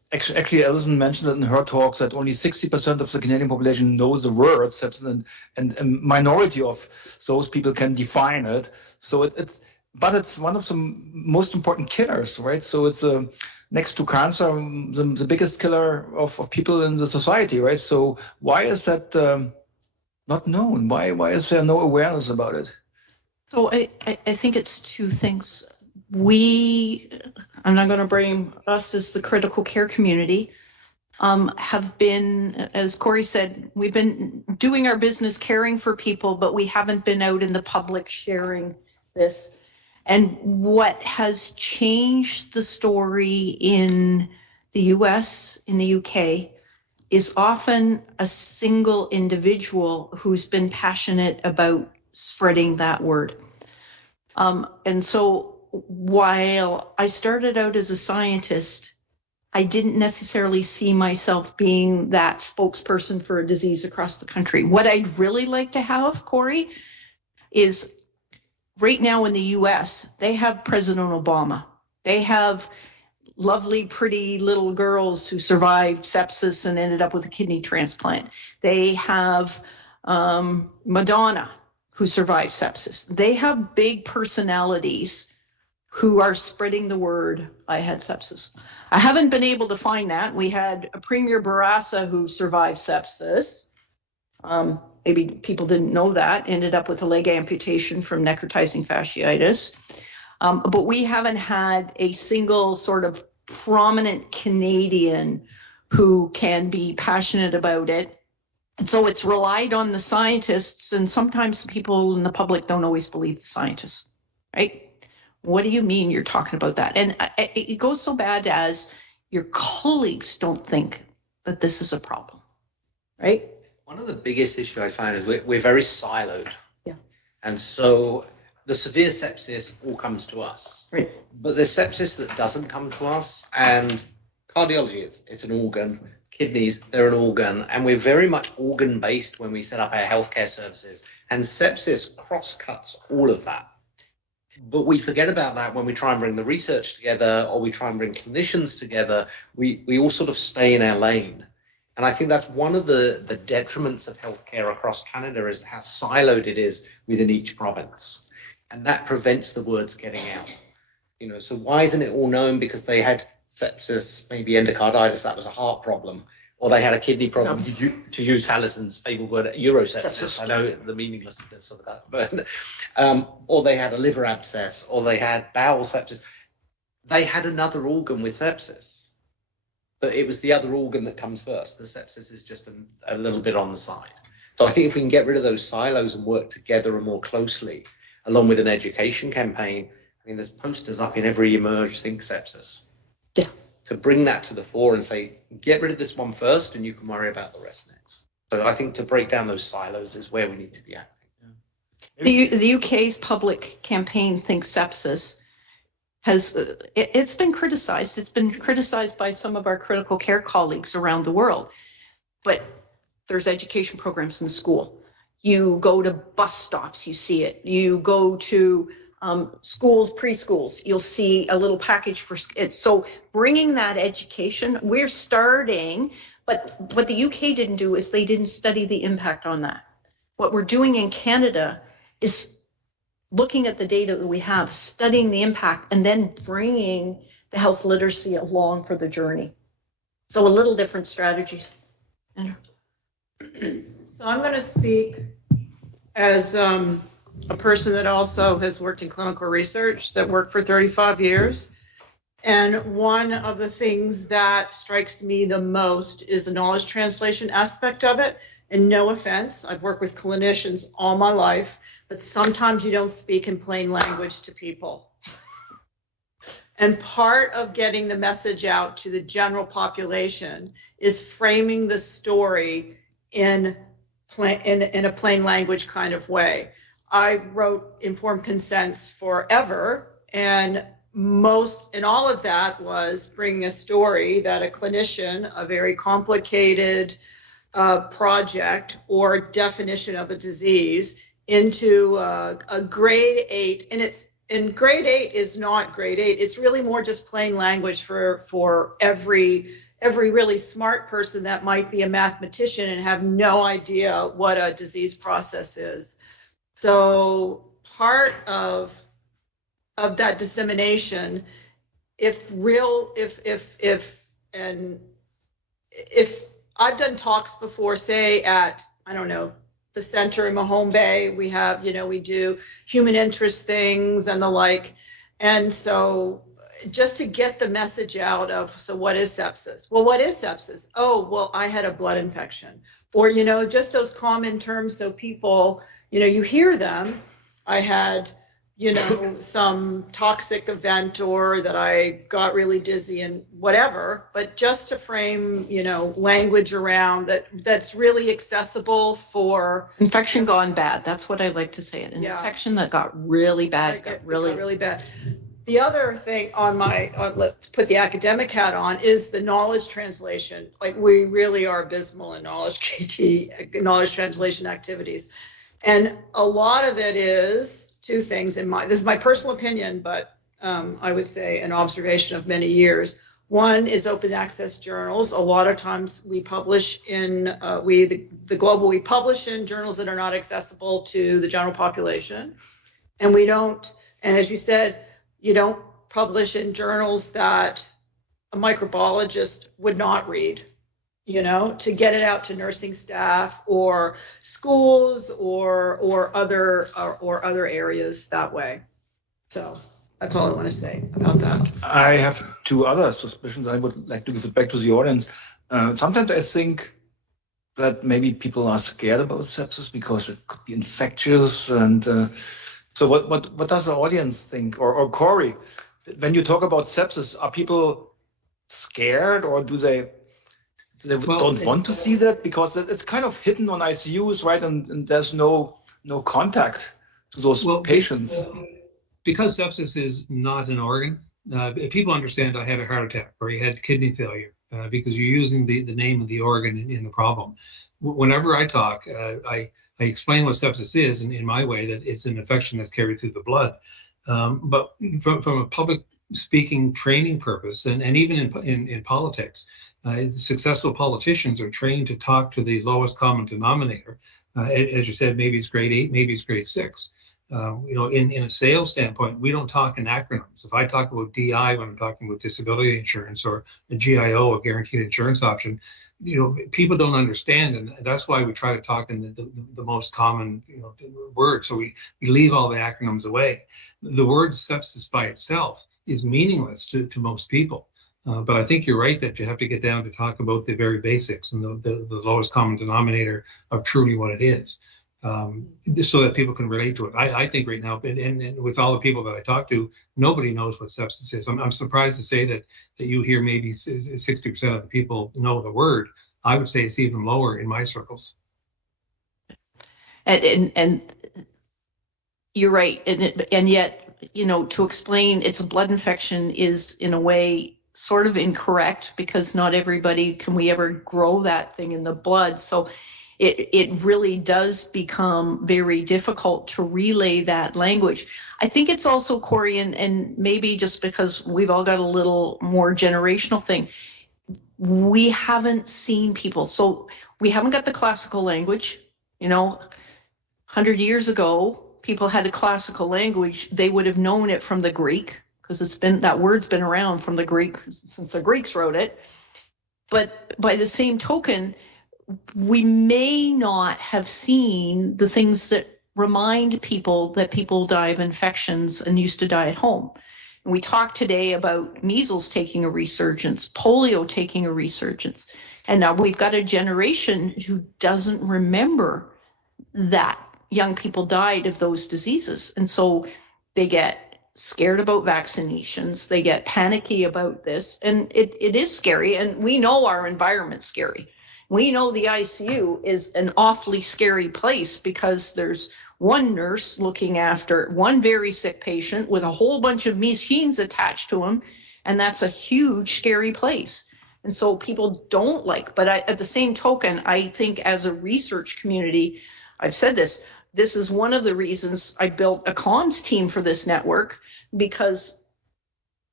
Actually, Alison mentioned that in her talk that only 60% of the Canadian population knows the word sepsis, and a minority of those people can define it. So it's one of the most important killers, right? So it's next to cancer, the biggest killer of people in the society, right? So why is that not known? Why is there no awareness about it? So I think it's two things. I'm not going to blame us as the critical care community, have been, as Corey said, we've been doing our business caring for people, but we haven't been out in the public sharing this. And what has changed the story in the US, in the UK, is often a single individual who's been passionate about spreading that word. And so while I started out as a scientist, I didn't necessarily see myself being that spokesperson for a disease across the country. What I'd really like to have, Corey, is right now in the US, they have President Obama. They have lovely, pretty little girls who survived sepsis and ended up with a kidney transplant. They have Madonna, who survived sepsis. They have big personalities who are spreading the word, I had sepsis. I haven't been able to find that. We had a Premier Barassa who survived sepsis. Maybe people didn't know that, ended up with a leg amputation from necrotizing fasciitis. But we haven't had a single sort of prominent Canadian who can be passionate about it. And so it's relied on the scientists, and sometimes people in the public don't always believe the scientists, right? What do you mean you're talking about that? And it goes so bad as your colleagues don't think that this is a problem, right? One of the biggest issues I find is we're very siloed. Yeah. And so the severe sepsis all comes to us. Right. But there's sepsis that doesn't come to us, and cardiology, it's an organ. Kidneys, they're an organ, and we're very much organ-based when we set up our healthcare services. And sepsis cross-cuts all of that. But we forget about that when we try and bring the research together, or we try and bring clinicians together. We all sort of stay in our lane. And I think that's one of the detriments of healthcare across Canada, is how siloed it is within each province. And that prevents the words getting out. You know, so why isn't it all known? Because they had sepsis, maybe endocarditis, that was a heart problem, or they had a kidney problem, to use Alison's fabled word, urosepsis. I know the meaninglessness of that, but or they had a liver abscess, or they had bowel sepsis. They had another organ with sepsis, but it was the other organ that comes first. The sepsis is just a little bit on the side. So I think if we can get rid of those silos and work together and more closely, along with an education campaign, I mean, there's posters up in every Emerge Think Sepsis. Yeah. To bring that to the fore and say, get rid of this one first and you can worry about the rest next. So I think to break down those silos is where we need to be acting. The UK's public campaign, Think Sepsis, it's been criticized. It's been criticized by some of our critical care colleagues around the world. But there's education programs in school. You go to bus stops, you see it. You go to schools, preschools, you'll see a little package for it. So bringing that education, we're starting, but what the UK didn't do is they didn't study the impact on that. What we're doing in Canada is looking at the data that we have, studying the impact, and then bringing the health literacy along for the journey. So a little different strategies. So I'm going to speak as a person that also has worked in clinical research, that worked for 35 years. And one of the things that strikes me the most is the knowledge translation aspect of it. And no offense, I've worked with clinicians all my life, but sometimes you don't speak in plain language to people. And part of getting the message out to the general population is framing the story in a plain language kind of way. I wrote informed consents forever, and all of that was bringing a story that a clinician, a very complicated project or definition of a disease, into a grade 8, and grade 8 is not grade 8. It's really more just plain language for every every really smart person that might be a mathematician and have no idea what a disease process is. So part of that dissemination, if I've done talks before, say at, I don't know, the center in Mahone Bay, we have, we do human interest things and the like. And so just to get the message out of, so what is sepsis? Well, what is sepsis? Oh, well, I had a blood infection. Or, just those common terms so people, you hear them. I had, some toxic event, or that I got really dizzy and whatever, but just to frame, language around that's really accessible for infection gone bad. That's what I like to say. An infection that got really bad, got really bad. The other thing on let's put the academic hat on, is the knowledge translation. Like, we really are abysmal in knowledge translation activities. And a lot of it is two things this is my personal opinion, but I would say an observation of many years. One is open access journals. A lot of times we publish in, the Global, we publish in journals that are not accessible to the general population. And we don't, and as you said, you don't publish in journals that a microbiologist would not read, to get it out to nursing staff or schools or other areas that way. So that's all I want to say about that. I have two other suspicions. I would like to give it back to the audience. Sometimes I think that maybe people are scared about sepsis because it could be infectious. And so what does the audience think? Or Corey, when you talk about sepsis, are people scared, or do they don't want to see that? Because it's kind of hidden on ICUs, right? And there's no contact to those patients. Because sepsis is not an organ, people understand I had a heart attack or I had kidney failure because you're using the name of the organ in the problem. Whenever I talk, I explain what sepsis is in my way, that it's an infection that's carried through the blood. But from a public speaking training purpose, and even in politics, successful politicians are trained to talk to the lowest common denominator. As you said, maybe it's grade 8, maybe it's grade 6. In a sales standpoint, we don't talk in acronyms. If I talk about DI when I'm talking about disability insurance, or a GIO, a guaranteed insurance option, people don't understand, and that's why we try to talk in the most common words. So we leave all the acronyms away. The word sepsis by itself is meaningless to most people. But I think you're right that you have to get down to talk about the very basics and the lowest common denominator of truly what it is, so that people can relate to it. I think right now, and with all the people that I talk to, nobody knows what sepsis is. I'm surprised to say that you hear maybe 60% of the people know the word. I would say it's even lower in my circles. And you're right. And yet, to explain it's a blood infection is in a way sort of incorrect, because not everybody can we ever grow that thing in the blood. So it really does become very difficult to relay that language. I think it's also, Corey, and maybe just because we've all got a little more generational thing, we haven't seen people. So we haven't got the classical language. 100 years ago, people had a classical language. They would have known it from the Greek, because that word's been around from the Greek since the Greeks wrote it. But by the same token, we may not have seen the things that remind people that people die of infections and used to die at home. And we talked today about measles taking a resurgence, polio taking a resurgence. And now we've got a generation who doesn't remember that young people died of those diseases. And so they get scared about vaccinations, they get panicky about this, and it is scary. And we know our environment's scary. We know the ICU is an awfully scary place, because there's one nurse looking after one very sick patient with a whole bunch of machines attached to him, and that's a huge, scary place. And so people don't but at the same token, I think as a research community, I've said this is one of the reasons I built a comms team for this network, because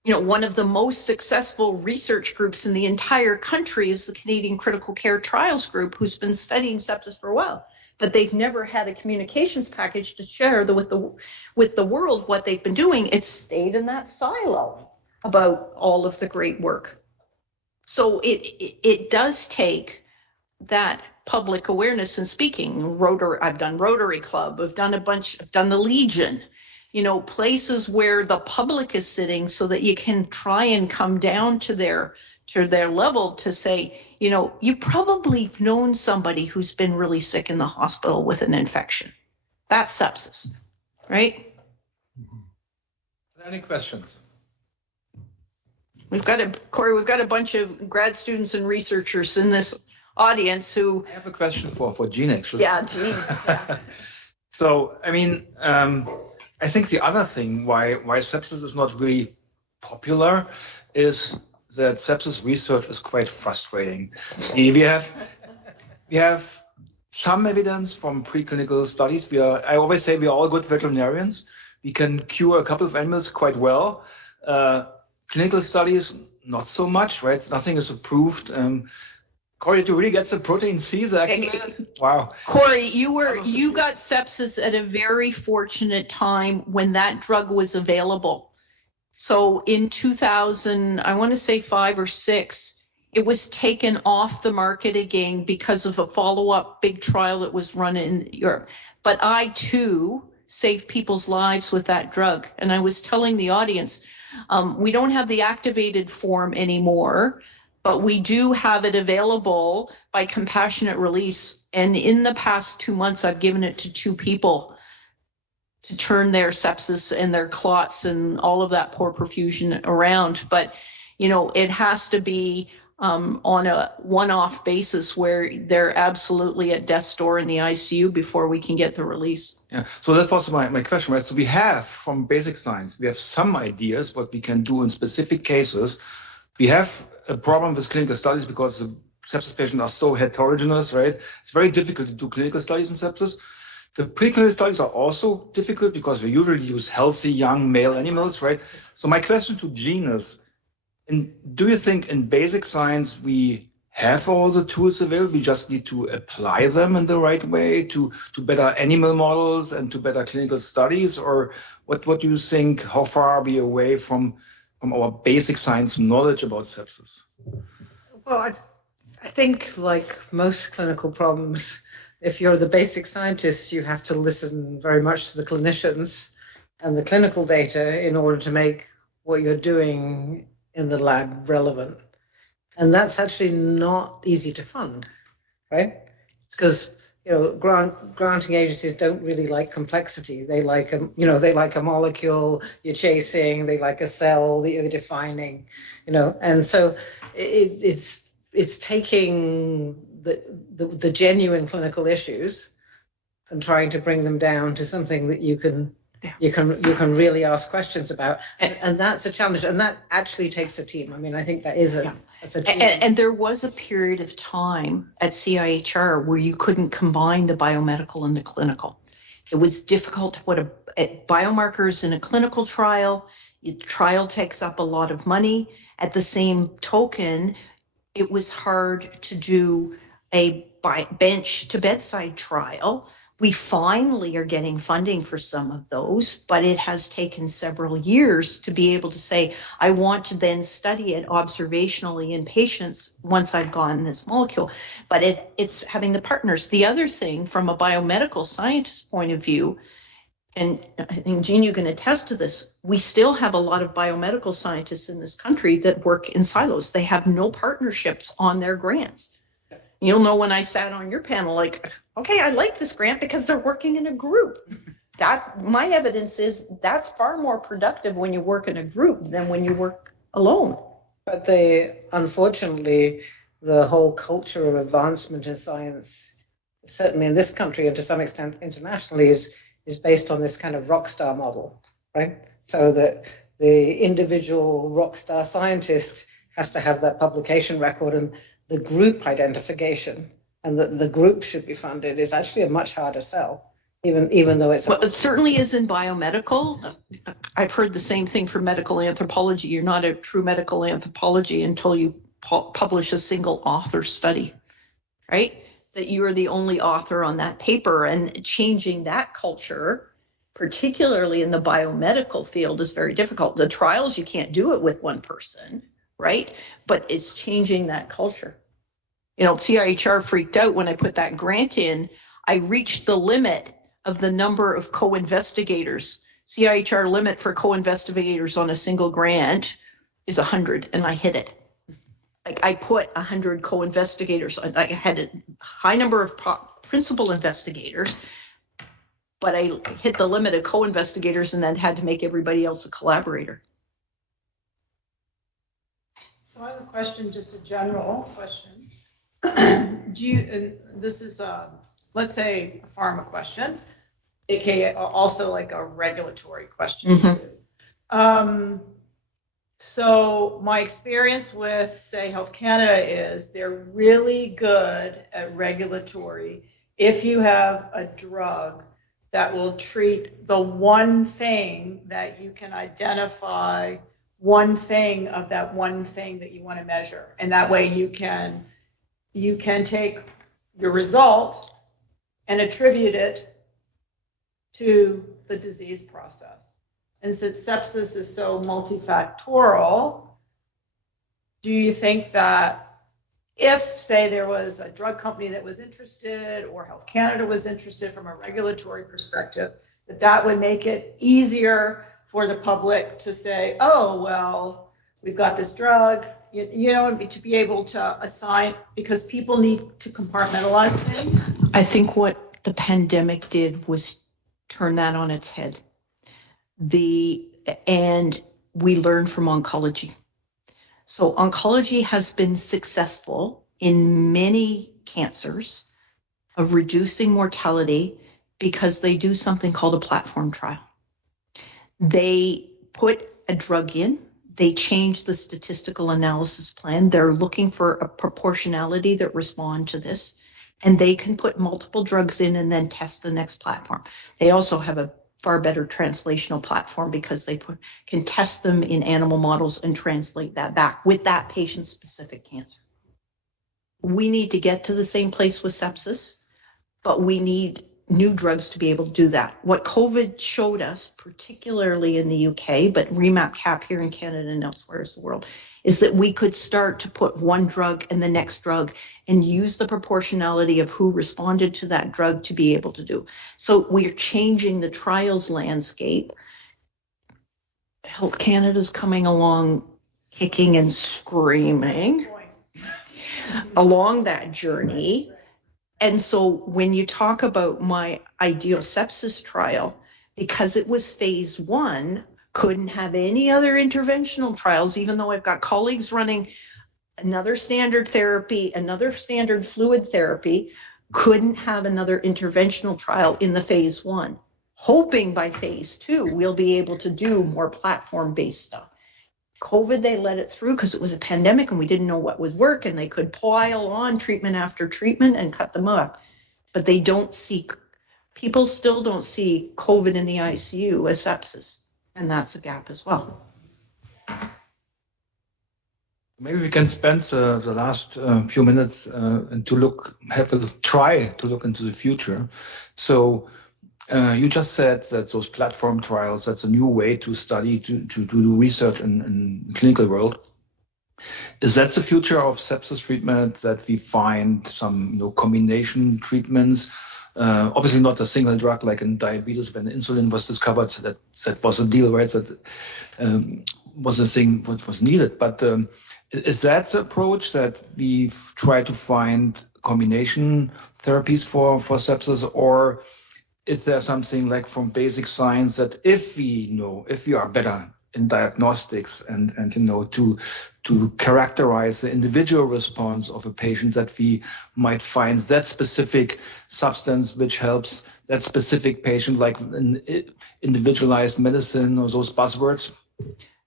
one of the most successful research groups in the entire country is the Canadian Critical Care Trials Group, who's been studying sepsis for a while. But they've never had a communications package to share with the world what they've been doing. It's stayed in that silo about all of the great work. So it does take that public awareness and speaking. I've done Rotary Club, I've done the Legion, places where the public is sitting so that you can try and come down to their level to say, you probably known somebody who's been really sick in the hospital with an infection. That's sepsis, right? Any questions? Corey, we've got a bunch of grad students and researchers in this audience who. I have a question for Jean, actually. Yeah, Jean. Yeah. So, I think the other thing why sepsis is not really popular is that sepsis research is quite frustrating. We have some evidence from preclinical studies. I always say we are all good veterinarians. We can cure a couple of animals quite well. Clinical studies, not so much, right? Nothing is approved. Corey, did you really get some protein C? Wow. Corey, you got sepsis at a very fortunate time when that drug was available. So in 2000, I want to say 5 or 6, it was taken off the market again because of a follow-up big trial that was run in Europe. But I too saved people's lives with that drug. And I was telling the audience, we don't have the activated form anymore, but we do have it available by compassionate release. And in the past 2 months, I've given it to 2 people to turn their sepsis and their clots and all of that poor perfusion around. But, it has to be on a one-off basis where they're absolutely at death's door in the ICU before we can get the release. Yeah, so that was my question, right? So we have, from basic science, we have some ideas what we can do in specific cases. We have a problem with clinical studies because the sepsis patients are so heterogeneous, right? It's very difficult to do clinical studies in sepsis. The preclinical studies are also difficult because we usually use healthy young male animals, right? So my question to Jean is, do you think in basic science we have all the tools available? We just need to apply them in the right way to better animal models and to better clinical studies? Or what do you think? How far are we away from our basic science knowledge about sepsis? Well, I think like most clinical problems, if you're the basic scientist, you have to listen very much to the clinicians and the clinical data in order to make what you're doing in the lab relevant. And that's actually not easy to fund, right? Because granting agencies don't really like complexity. They like a molecule you're chasing. They like a cell that you're defining, And so it's taking the genuine clinical issues and trying to bring them down to something that you can really ask questions about, and that's a challenge, and that actually takes a team. I think that is it's a team. And there was a period of time at CIHR where you couldn't combine the biomedical and the clinical. It was difficult to put biomarkers in a clinical trial. The trial takes up a lot of money. At the same token, it was hard to do a bench to bedside trial. We finally are getting funding for some of those, but it has taken several years to be able to say, I want to then study it observationally in patients once I've gotten this molecule. But it's having the partners. The other thing from a biomedical scientist point of view, and I think, Jean, you can attest to this, we still have a lot of biomedical scientists in this country that work in silos. They have no partnerships on their grants. You'll know when I sat on your panel, like, okay, I like this grant because they're working in a group. My evidence is that's far more productive when you work in a group than when you work alone. But unfortunately, the whole culture of advancement in science, certainly in this country and to some extent internationally, is based on this kind of rock star model, right? So that the individual rock star scientist has to have that publication record, and the group identification and that the group should be funded is actually a much harder sell. even though it's. Well, it certainly is in biomedical. I've heard the same thing for medical anthropology. You're not a true medical anthropology until you publish a single author study, right? That you are the only author on that paper, and changing that culture, particularly in the biomedical field, is very difficult. The trials, you can't do it with one person, right? But it's changing that culture. You know, CIHR freaked out when I put that grant in. I reached the limit of the number of co-investigators. CIHR limit for co-investigators on a single grant is 100, and I hit it. Like, I put 100 co-investigators. I had a high number of principal investigators, but I hit the limit of co-investigators and then had to make everybody else a collaborator. So I have a question, just a general question. Do you, and this is, let's say, a pharma question, aka also like a regulatory question. Mm-hmm. So my experience with, say, Health Canada is they're really good at regulatory. If you have a drug that will treat the one thing that you can identify, one thing of that one thing that you want to measure, and that way you can take your result and attribute it to the disease process. And since sepsis is so multifactorial, do you think that if, say, there was a drug company that was interested, or Health Canada was interested from a regulatory perspective, that would make it easier for the public to say, oh, well, we've got this drug, you know, to be able to assign, because people need to compartmentalize things? I think what the pandemic did was turn that on its head. And we learned from oncology. So oncology has been successful in many cancers of reducing mortality because they do something called a platform trial. They put a drug in, they change the statistical analysis plan. They're looking for a proportionality that respond to this, and they can put multiple drugs in and then test the next platform. They also have a far better translational platform because they can test them in animal models and translate that back with that patient-specific cancer. We need to get to the same place with sepsis, but we need new drugs to be able to do that. What COVID showed us, particularly in the UK, but REMAP-CAP here in Canada and elsewhere in the world, is that we could start to put one drug and the next drug and use the proportionality of who responded to that drug to be able to do. So we're changing the trials landscape. Health Canada's coming along, kicking and screaming along that journey. And so when you talk about my ideal sepsis trial, because it was phase 1, couldn't have any other interventional trials, even though I've got colleagues running another standard therapy, another standard fluid therapy, couldn't have another interventional trial in the phase 1. Hoping by phase 2, we'll be able to do more platform-based stuff. COVID, they let it through because it was a pandemic and we didn't know what would work, and they could pile on treatment after treatment and cut them up. But they don't see, people still don't see COVID in the ICU as sepsis. And that's a gap as well. Maybe we can spend the last few minutes and try to look into the future. So you just said that those platform trials, that's a new way to study, to do research in the clinical world. Is that the future of sepsis treatment, that we find some combination treatments? Obviously not a single drug like in diabetes when insulin was discovered. That was a deal, right? That was the thing what was needed. But is that the approach, that we try to find combination therapies for sepsis, or is there something like from basic science that if we are better in diagnostics and to characterize the individual response of a patient, that we might find that specific substance which helps that specific patient, like an individualized medicine or those buzzwords?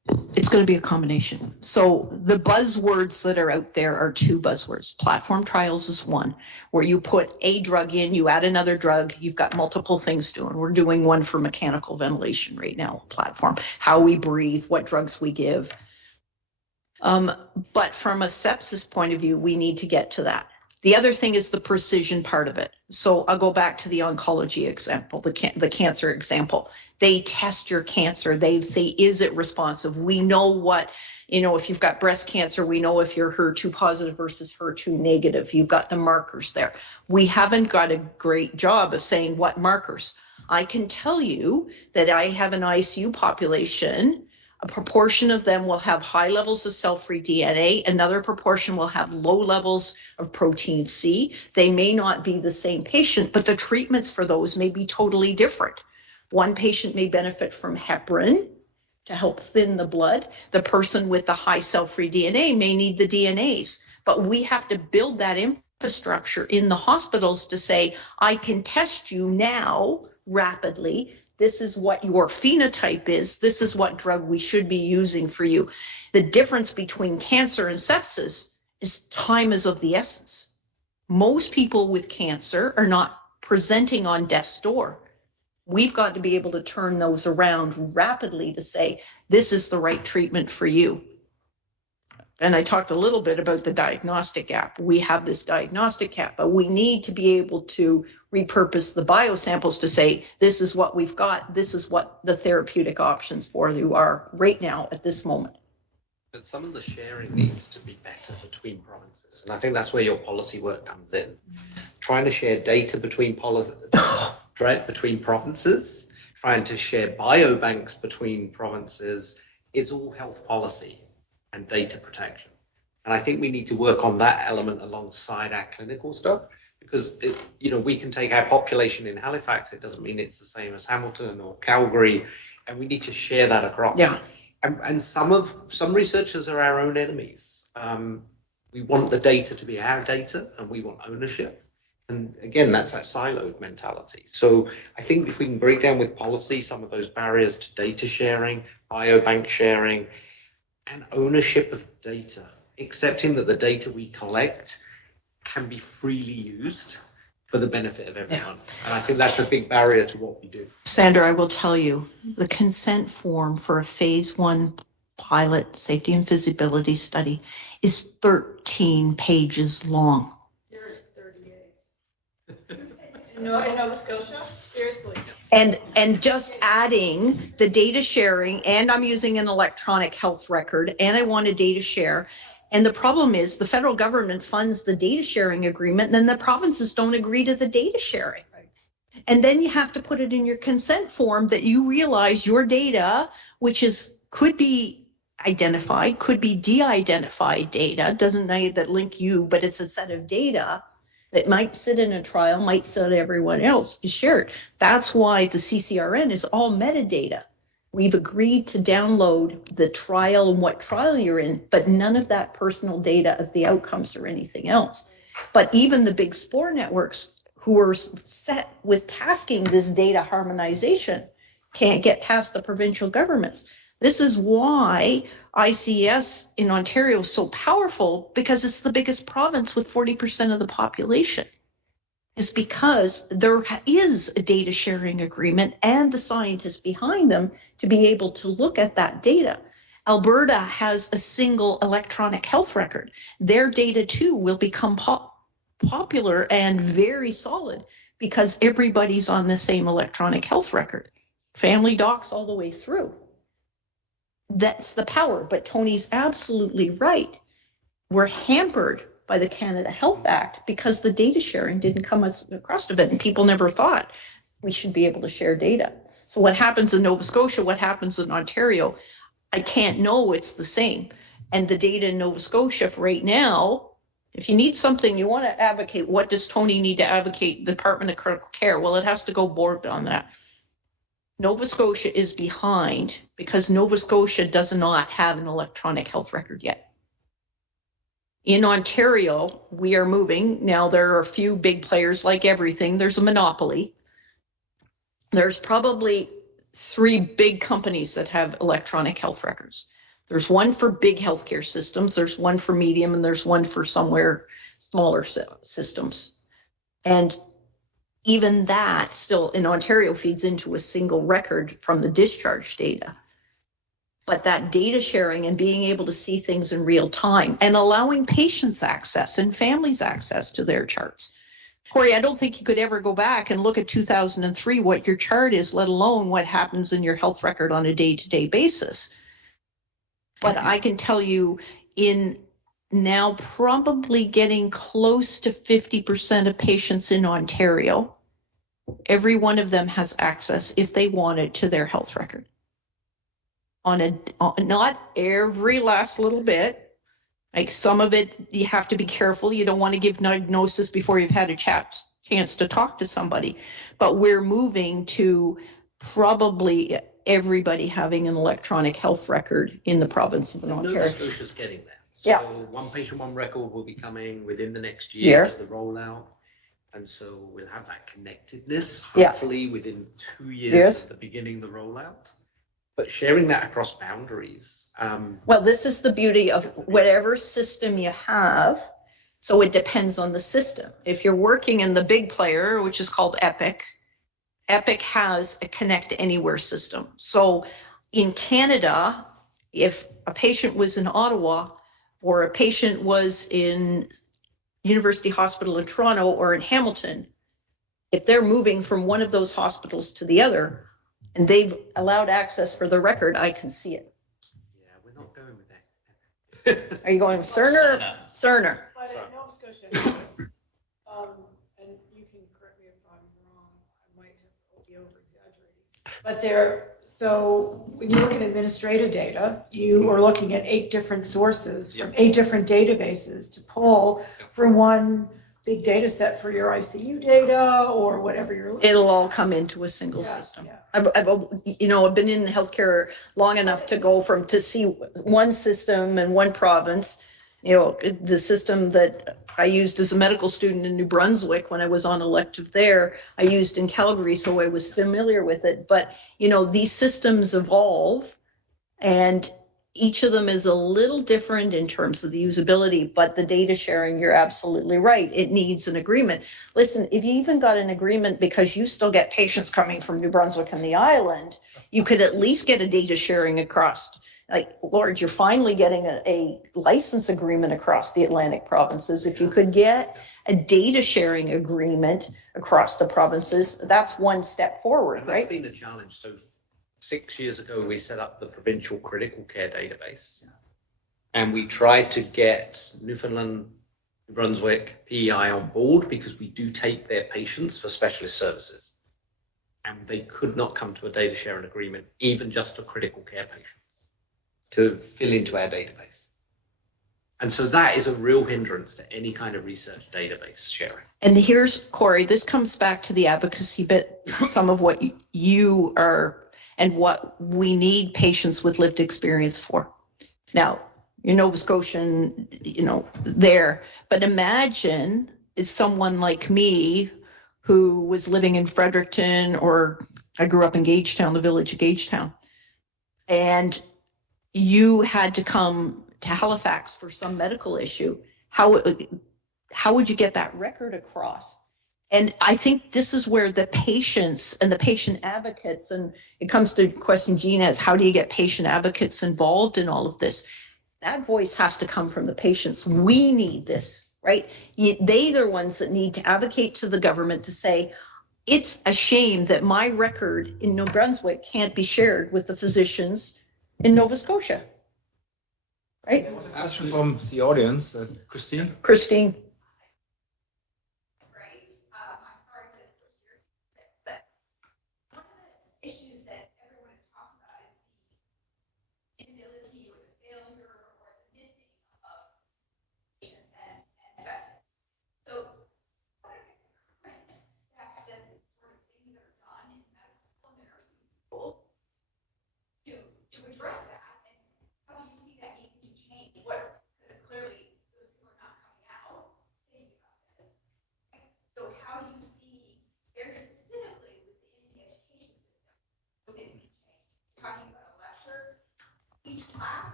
It's going to be a combination. So the buzzwords that are out there are two buzzwords. Platform trials is one, where you put a drug in, you add another drug, you've got multiple things doing. We're doing one for mechanical ventilation right now, platform, how we breathe, what drugs we give. But from a sepsis point of view, we need to get to that. The other thing is the precision part of it. So I'll go back to the oncology example, the cancer example. They test your cancer. They say, is it responsive? We know what, if you've got breast cancer, we know if you're HER2 positive versus HER2 negative. You've got the markers there. We haven't got a great job of saying what markers. I can tell you that I have an ICU population. A proportion of them will have high levels of cell-free DNA. Another proportion will have low levels of protein C. They may not be the same patient, but the treatments for those may be totally different. One patient may benefit from heparin to help thin the blood. The person with the high cell-free DNA may need the DNAs. But we have to build that infrastructure in the hospitals to say, I can test you now rapidly. This is what your phenotype is. This is what drug we should be using for you. The difference between cancer and sepsis is time is of the essence. Most people with cancer are not presenting on death's door. We've got to be able to turn those around rapidly to say, this is the right treatment for you. And I talked a little bit about the diagnostic gap. We have this diagnostic gap, but we need to be able to repurpose the biosamples to say, this is what we've got. This is what the therapeutic options for you are right now at this moment. But some of the sharing needs to be better between provinces. And I think that's where your policy work comes in. Trying to share data between provinces, trying to share biobanks between provinces, it's all health policy and data protection. And I think we need to work on that element alongside our clinical stuff, because we can take our population in Halifax, it doesn't mean it's the same as Hamilton or Calgary, and we need to share that across. Yeah. And some researchers are our own enemies. We want the data to be our data, and we want ownership. And again, that's that siloed mentality. So I think if we can break down with policy some of those barriers to data sharing, biobank sharing, and ownership of data, accepting that the data we collect can be freely used for the benefit of everyone. Yeah. And I think that's a big barrier to what we do. Sandra, I will tell you, the consent form for a phase 1 pilot safety and feasibility study is 13 pages long. There is 38. In Nova Scotia? Seriously. And just adding the data sharing, and I'm using an electronic health record, and I want a data share. And the problem is the federal government funds the data sharing agreement, and then the provinces don't agree to the data sharing. Right. And then you have to put it in your consent form that you realize your data, which could be identified, could be de-identified data, doesn't know that link you, but it's a set of data that might sit in a trial, might sit everyone else, is shared. That's why the CCRN is all metadata. We've agreed to download the trial and what trial you're in, but none of that personal data of the outcomes or anything else. But even the big spore networks who are set with tasking this data harmonization can't get past the provincial governments. This is why ICS in Ontario is so powerful, because it's the biggest province with 40% of the population. Is because there is a data sharing agreement and the scientists behind them to be able to look at that data. Alberta has a single electronic health record. Their data too will become popular and very solid because everybody's on the same electronic health record. Family docs all the way through. That's the power, but Tony's absolutely right. We're hampered by the Canada Health Act because the data sharing didn't come across of it, and people never thought we should be able to share data. So what happens in Nova Scotia, what happens in Ontario, I can't know it's the same. And the data in Nova Scotia right now, if you need something, you want to advocate, what does Tony need to advocate, the Department of Critical Care? Well, it has to go board on that. Nova Scotia is behind because Nova Scotia does not have an electronic health record yet. In Ontario, we are moving. Now, there are a few big players, like everything. There's a monopoly. There's probably 3 big companies that have electronic health records. There's one for big healthcare systems, there's one for medium, and there's one for somewhere smaller systems. And even that still in Ontario feeds into a single record from the discharge data. But that data sharing and being able to see things in real time and allowing patients access and families access to their charts. Corey, I don't think you could ever go back and look at 2003, what your chart is, let alone what happens in your health record on a day-to-day basis. But I can tell you in now probably getting close to 50% of patients in Ontario, every one of them has access, if they want it, to their health record. Not every last little bit. Like some of it, you have to be careful. You don't want to give diagnosis before you've had a chance to talk to somebody. But we're moving to probably everybody having an electronic health record in the province of Ontario. Nova Scotia's getting there. So yeah. One patient, one record will be coming within the next year as the rollout. And so we'll have that connectedness, hopefully within 2 years of the beginning of the rollout. But sharing that across boundaries. Well, this is the beauty of whatever system you have. So it depends on the system. If you're working in the big player, which is called Epic, Epic has a Connect Anywhere system. So in Canada, if a patient was in Ottawa or a patient was in University Hospital in Toronto or in Hamilton, if they're moving from one of those hospitals to the other, and they've allowed access for the record, I can see it. Yeah, we're not going with that. Are you going with Cerner? Cerner. But in Nova Scotia, and you can correct me if I'm wrong, I might have be over-exaggerating. But so when you look at administrative data, you are looking at 8 different sources from 8 different databases to pull from one big data set for your ICU data or whatever you're looking It'll all come into a single system. Yeah. I've been in healthcare long enough to go to see one system in one province. The system that I used as a medical student in New Brunswick when I was on elective there, I used in Calgary, so I was familiar with it. But, these systems evolve and each of them is a little different in terms of the usability, but the data sharing, you're absolutely right. It needs an agreement. Listen, if you even got an agreement because you still get patients coming from New Brunswick and the island, you could at least get a data sharing across. Like, Lord, you're finally getting a license agreement across the Atlantic provinces. If you could get a data sharing agreement across the provinces, that's one step forward, and right? That's been a challenge. So 6 years ago, we set up the provincial critical care database, and we tried to get Newfoundland, New Brunswick, PEI on board because we do take their patients for specialist services, and they could not come to a data sharing agreement, even just for critical care patients, to fill into our database. And so that is a real hindrance to any kind of research database sharing. And here's, Corey, this comes back to the advocacy bit, some of what you are and what we need patients with lived experience for. Now, you're Nova Scotian, there, but imagine it's someone like me who was living in Fredericton, or I grew up in Gagetown, the village of Gagetown, and you had to come to Halifax for some medical issue. How would you get that record across? And I think this is where the patients and the patient advocates, and it comes to the question Jean has, how do you get patient advocates involved in all of this? That voice has to come from the patients. We need this, right? They're the ones that need to advocate to the government to say, it's a shame that my record in New Brunswick can't be shared with the physicians in Nova Scotia, right? There was a question from the audience, Christine. Christine. To address that, and how do you see that needing to change? Because clearly those people are not coming out.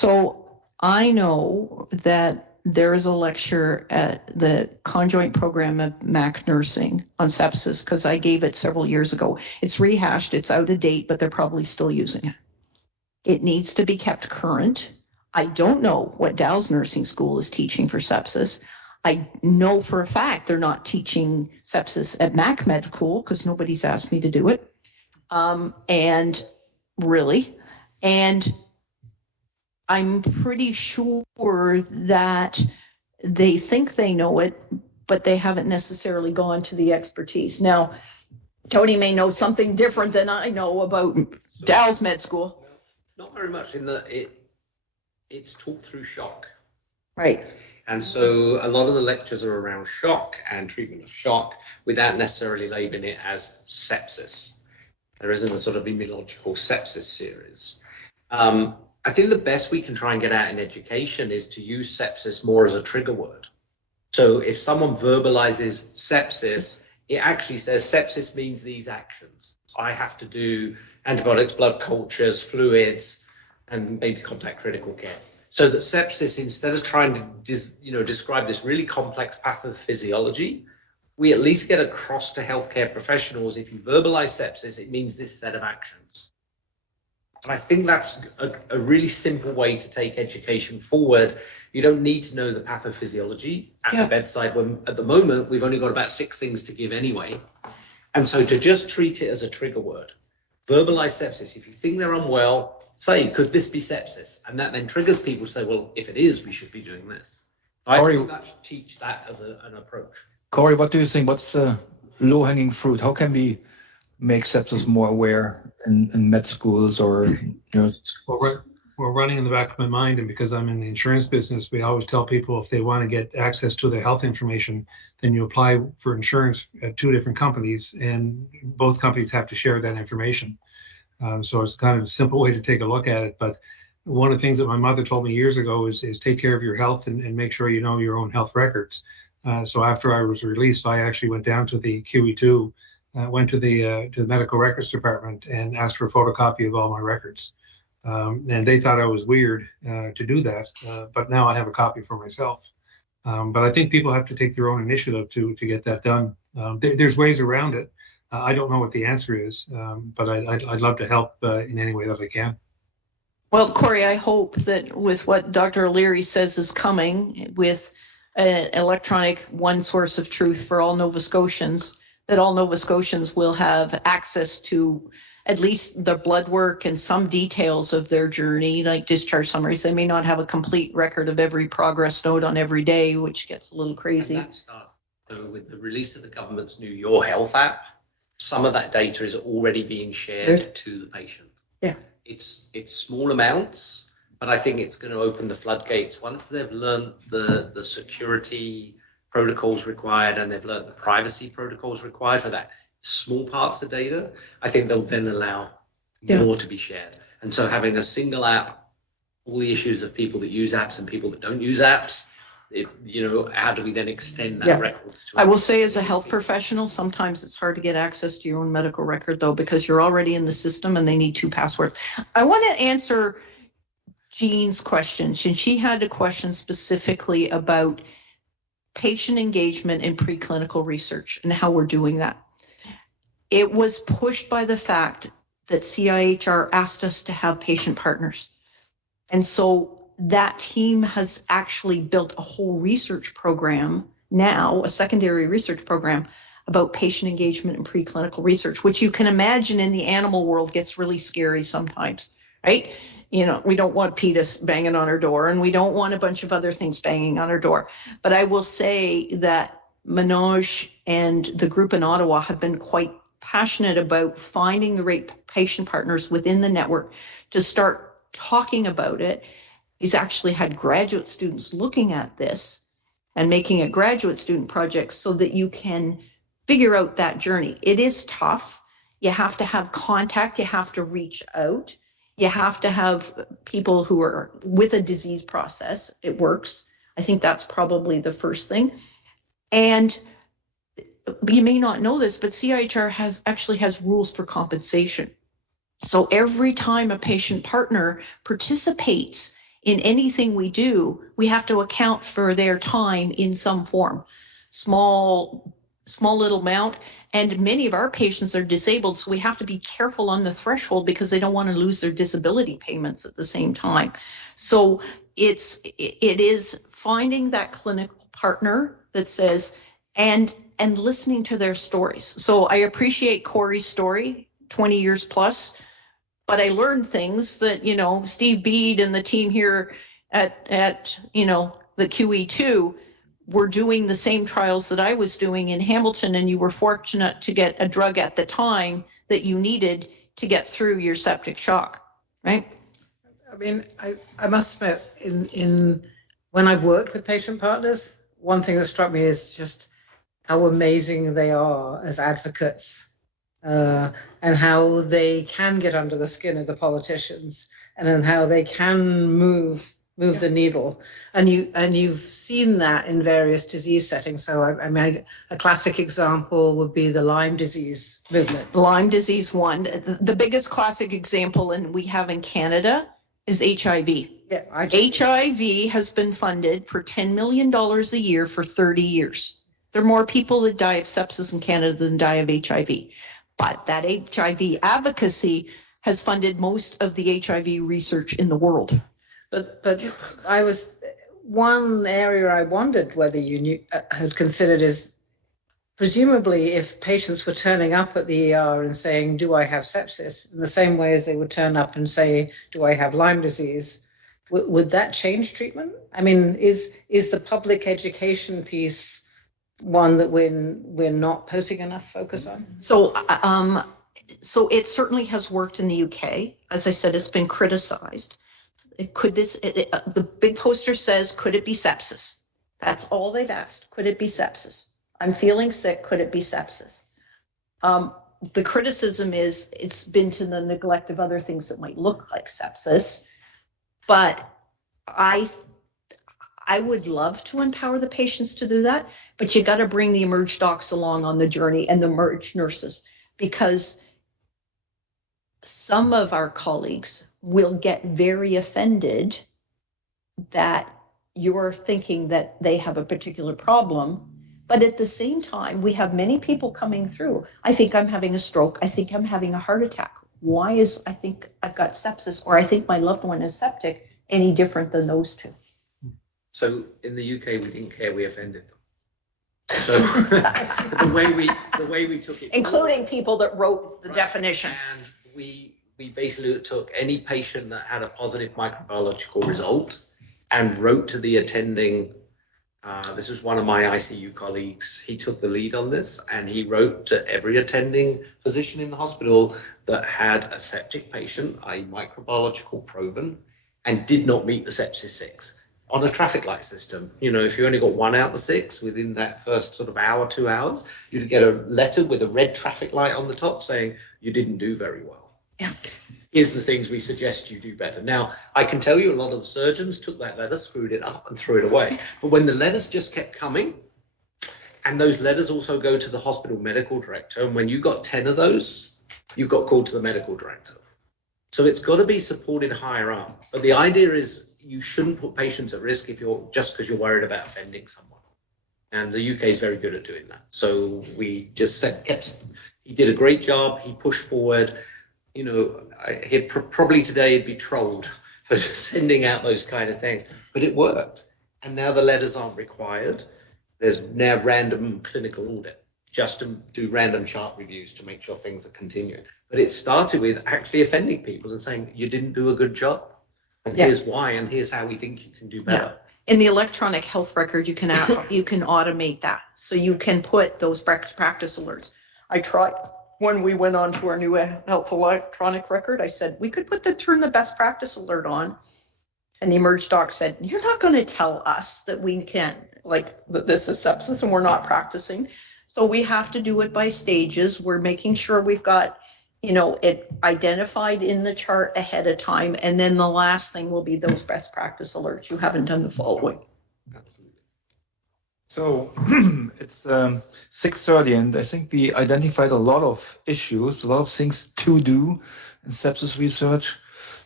So I know that there is a lecture at the conjoint program of Mac Nursing on sepsis, because I gave it several years ago. It's rehashed, it's out of date, but they're probably still using it. It needs to be kept current. I don't know what Dal's nursing school is teaching for sepsis. I know for a fact they're not teaching sepsis at Mac Med School because nobody's asked me to do it. And I'm pretty sure that they think they know it, but they haven't necessarily gone to the expertise. Now, Tony may know something different than I know about Dal's med school. Not very much in that it's taught through shock. Right. And so a lot of the lectures are around shock and treatment of shock without necessarily labeling it as sepsis. There isn't a sort of immunological sepsis series. I think the best we can try and get out in education is to use sepsis more as a trigger word. So if someone verbalizes sepsis, it actually says sepsis means these actions. I have to do antibiotics, blood cultures, fluids, and maybe contact critical care. So that sepsis, instead of trying to describe this really complex pathophysiology, we at least get across to healthcare professionals, if you verbalize sepsis, it means this set of actions. And I think that's a really simple way to take education forward. You don't need to know the pathophysiology at the bedside, when at the moment we've only got about 6 things to give anyway. And so to just treat it as a trigger word, verbalize sepsis. If you think they're unwell, say, could this be sepsis? And that then triggers people to say, well, if it is, we should be doing this. I think that should teach that as an approach. Corey, what do you think? What's the low-hanging fruit? How can we make sepsis more aware in med schools or Well, running in the back of my mind, and because I'm in the insurance business, we always tell people if they want to get access to their health information, then you apply for insurance at 2 different companies, and both companies have to share that information. So it's kind of a simple way to take a look at it. But one of the things that my mother told me years ago is take care of your health and make sure you know your own health records. So after I was released, I actually went down to the QE2, went to the medical records department and asked for a photocopy of all my records. And they thought I was weird to do that, but now I have a copy for myself. But I think people have to take their own initiative to get that done. There's ways around it. I don't know what the answer is, but I'd love to help in any way that I can. Well, Corey, I hope that with what Dr. O'Leary says is coming with an electronic one source of truth for all Nova Scotians, that all Nova Scotians will have access to at least the blood work and some details of their journey, like discharge summaries. They may not have a complete record of every progress note on every day, which gets a little crazy. And that started with the release of the government's new Your Health app. Some of that data is already being shared to the patient. Yeah. It's small amounts, but I think it's going to open the floodgates once they've learned the security protocols required and they've learned the privacy protocols required for that small parts of data. I think they'll then allow more to be shared. And so having a single app, all the issues of people that use apps and people that don't use apps, how do we then extend that records to? I will say, as a health professional, sometimes it's hard to get access to your own medical record, though, because you're already in the system and they need 2 passwords. I want to answer Jean's question. She had a question specifically about patient engagement in preclinical research and how we're doing that. It was pushed by the fact that CIHR asked us to have patient partners. And so that team has actually built a whole research program now, a secondary research program about patient engagement in preclinical research, which you can imagine in the animal world gets really scary sometimes, right? We don't want PETA banging on our door, and we don't want a bunch of other things banging on our door. But I will say that Manoj and the group in Ottawa have been quite passionate about finding the right patient partners within the network to start talking about it. He's actually had graduate students looking at this and making a graduate student project so that you can figure out that journey. It is tough. You have to have contact. You have to reach out. You have to have people who are with a disease process. It works. I think that's probably the first thing. And you may not know this, but CIHR has rules for compensation. So every time a patient partner participates in anything we do, we have to account for their time in some form, small little amount. And many of our patients are disabled, so we have to be careful on the threshold because they don't want to lose their disability payments at the same time. So it is finding that clinical partner that says, and listening to their stories. So I appreciate Corey's story, 20 years plus, but I learned things that, you know, Steve Bede and the team here at you know, the QE2 were doing the same trials that I was doing in Hamilton, and you were fortunate to get a drug at the time that you needed to get through your septic shock, right? I mean, I must admit, in when I've worked with patient partners, one thing that struck me is just how amazing they are as advocates, and how they can get under the skin of the politicians, and then how they can move the needle. And you've seen that in various disease settings. So I mean, a classic example would be the Lyme disease movement. Lyme disease one. The biggest classic example, and we have in Canada, is HIV. Yeah, HIV has been funded for $10 million a year for 30 years. There are more people that die of sepsis in Canada than die of HIV. But that HIV advocacy has funded most of the HIV research in the world. But one area I wondered whether you had considered is, presumably if patients were turning up at the ER and saying, do I have sepsis, in the same way as they would turn up and say, do I have Lyme disease, would that change treatment? I mean, is the public education piece one that we're not putting enough focus on? So it certainly has worked in the UK. As I said, it's been criticized. The big poster says, could it be sepsis? That's all they've asked. Could it be sepsis? I'm feeling sick. Could it be sepsis? The criticism is it's been to the neglect of other things that might look like sepsis. But I would love to empower the patients to do that, but you got to bring the eMERGE docs along on the journey and the eMERGE nurses, because some of our colleagues will get very offended that you're thinking that they have a particular problem. But at the same time, we have many people coming through. I think I'm having a stroke. I think I'm having a heart attack. Why is I think I've got sepsis, or I think my loved one is septic, any different than those two? So in the UK, we didn't care, we offended them. So the way we took it, including people that wrote the definition. And we basically took any patient that had a positive microbiological result and wrote to the attending. This was one of my ICU colleagues. He took the lead on this, and he wrote to every attending physician in the hospital that had a septic patient, a microbiological proven, and did not meet the sepsis 6 on a traffic light system. You know, if you only got 1 out of the 6 within that first sort of hour, 2 hours, you'd get a letter with a red traffic light on the top saying you didn't do very well. Yeah. Here's the things we suggest you do better. Now, I can tell you a lot of the surgeons took that letter, screwed it up and threw it away. But when the letters just kept coming, and those letters also go to the hospital medical director, and when you got 10 of those, you got called to the medical director. So it's got to be supported higher up. But the idea is you shouldn't put patients at risk if you're just because you're worried about offending someone. And the UK is very good at doing that. So we just he did a great job. He pushed forward. You know, he'd probably today he'd be trolled for just sending out those kind of things, but it worked. And now the letters aren't required. There's now random clinical audit, just to do random chart reviews to make sure things are continuing. But it started with actually offending people and saying, you didn't do a good job. And here's why, and here's how we think you can do better. In the electronic health record, you can automate that. So you can put those practice alerts. I tried. When we went on to our new health electronic record, I said, we could turn the best practice alert on. And the eMERGE doc said, you're not going to tell us that we can't, that this is sepsis and we're not practicing. So we have to do it by stages. We're making sure we've got, it identified in the chart ahead of time. And then the last thing will be those best practice alerts. You haven't done the following. So it's 6:30, and I think we identified a lot of issues, a lot of things to do in sepsis research.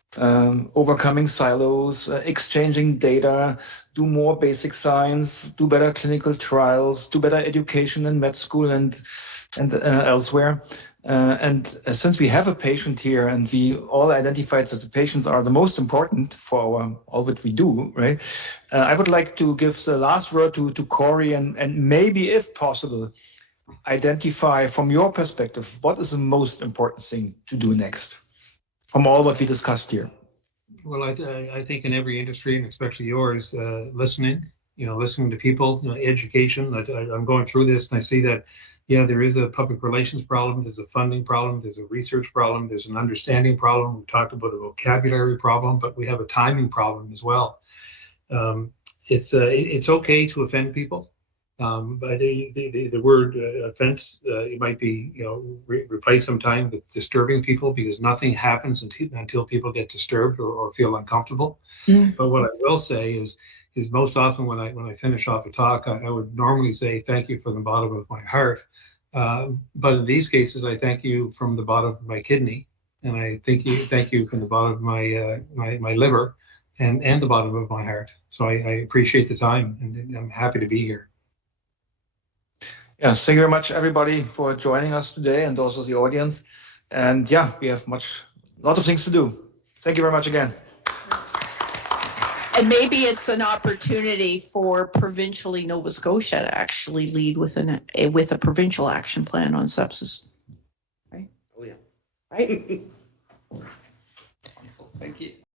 overcoming silos, exchanging data, do more basic science, do better clinical trials, do better education in med school and elsewhere. Since we have a patient here and we all identified that the patients are the most important for all that we do, right? I would like to give the last word to Corey and maybe, if possible, identify from your perspective, what is the most important thing to do next from all what we discussed here? Well, I think in every industry, and especially yours, listening to people, education. I'm going through this and I see that, yeah, there is a public relations problem, there's a funding problem, there's a research problem, there's an understanding problem. We talked about a vocabulary problem, but we have a timing problem as well. It's okay to offend people. But the word offense, it might be, replace sometime with disturbing people, because nothing happens until people get disturbed or feel uncomfortable. But what I will say is most often when I finish off a talk, I would normally say thank you from the bottom of my heart. But in these cases, I thank you from the bottom of my kidney, and I thank you from the bottom of my liver and the bottom of my heart. So I appreciate the time, and I'm happy to be here. Yeah, thank you very much, everybody, for joining us today, and also the audience. And yeah, we have a lot of things to do. Thank you very much again. And maybe it's an opportunity for provincially Nova Scotia to actually lead with a provincial action plan on sepsis. Right? Oh yeah. Right? Thank you.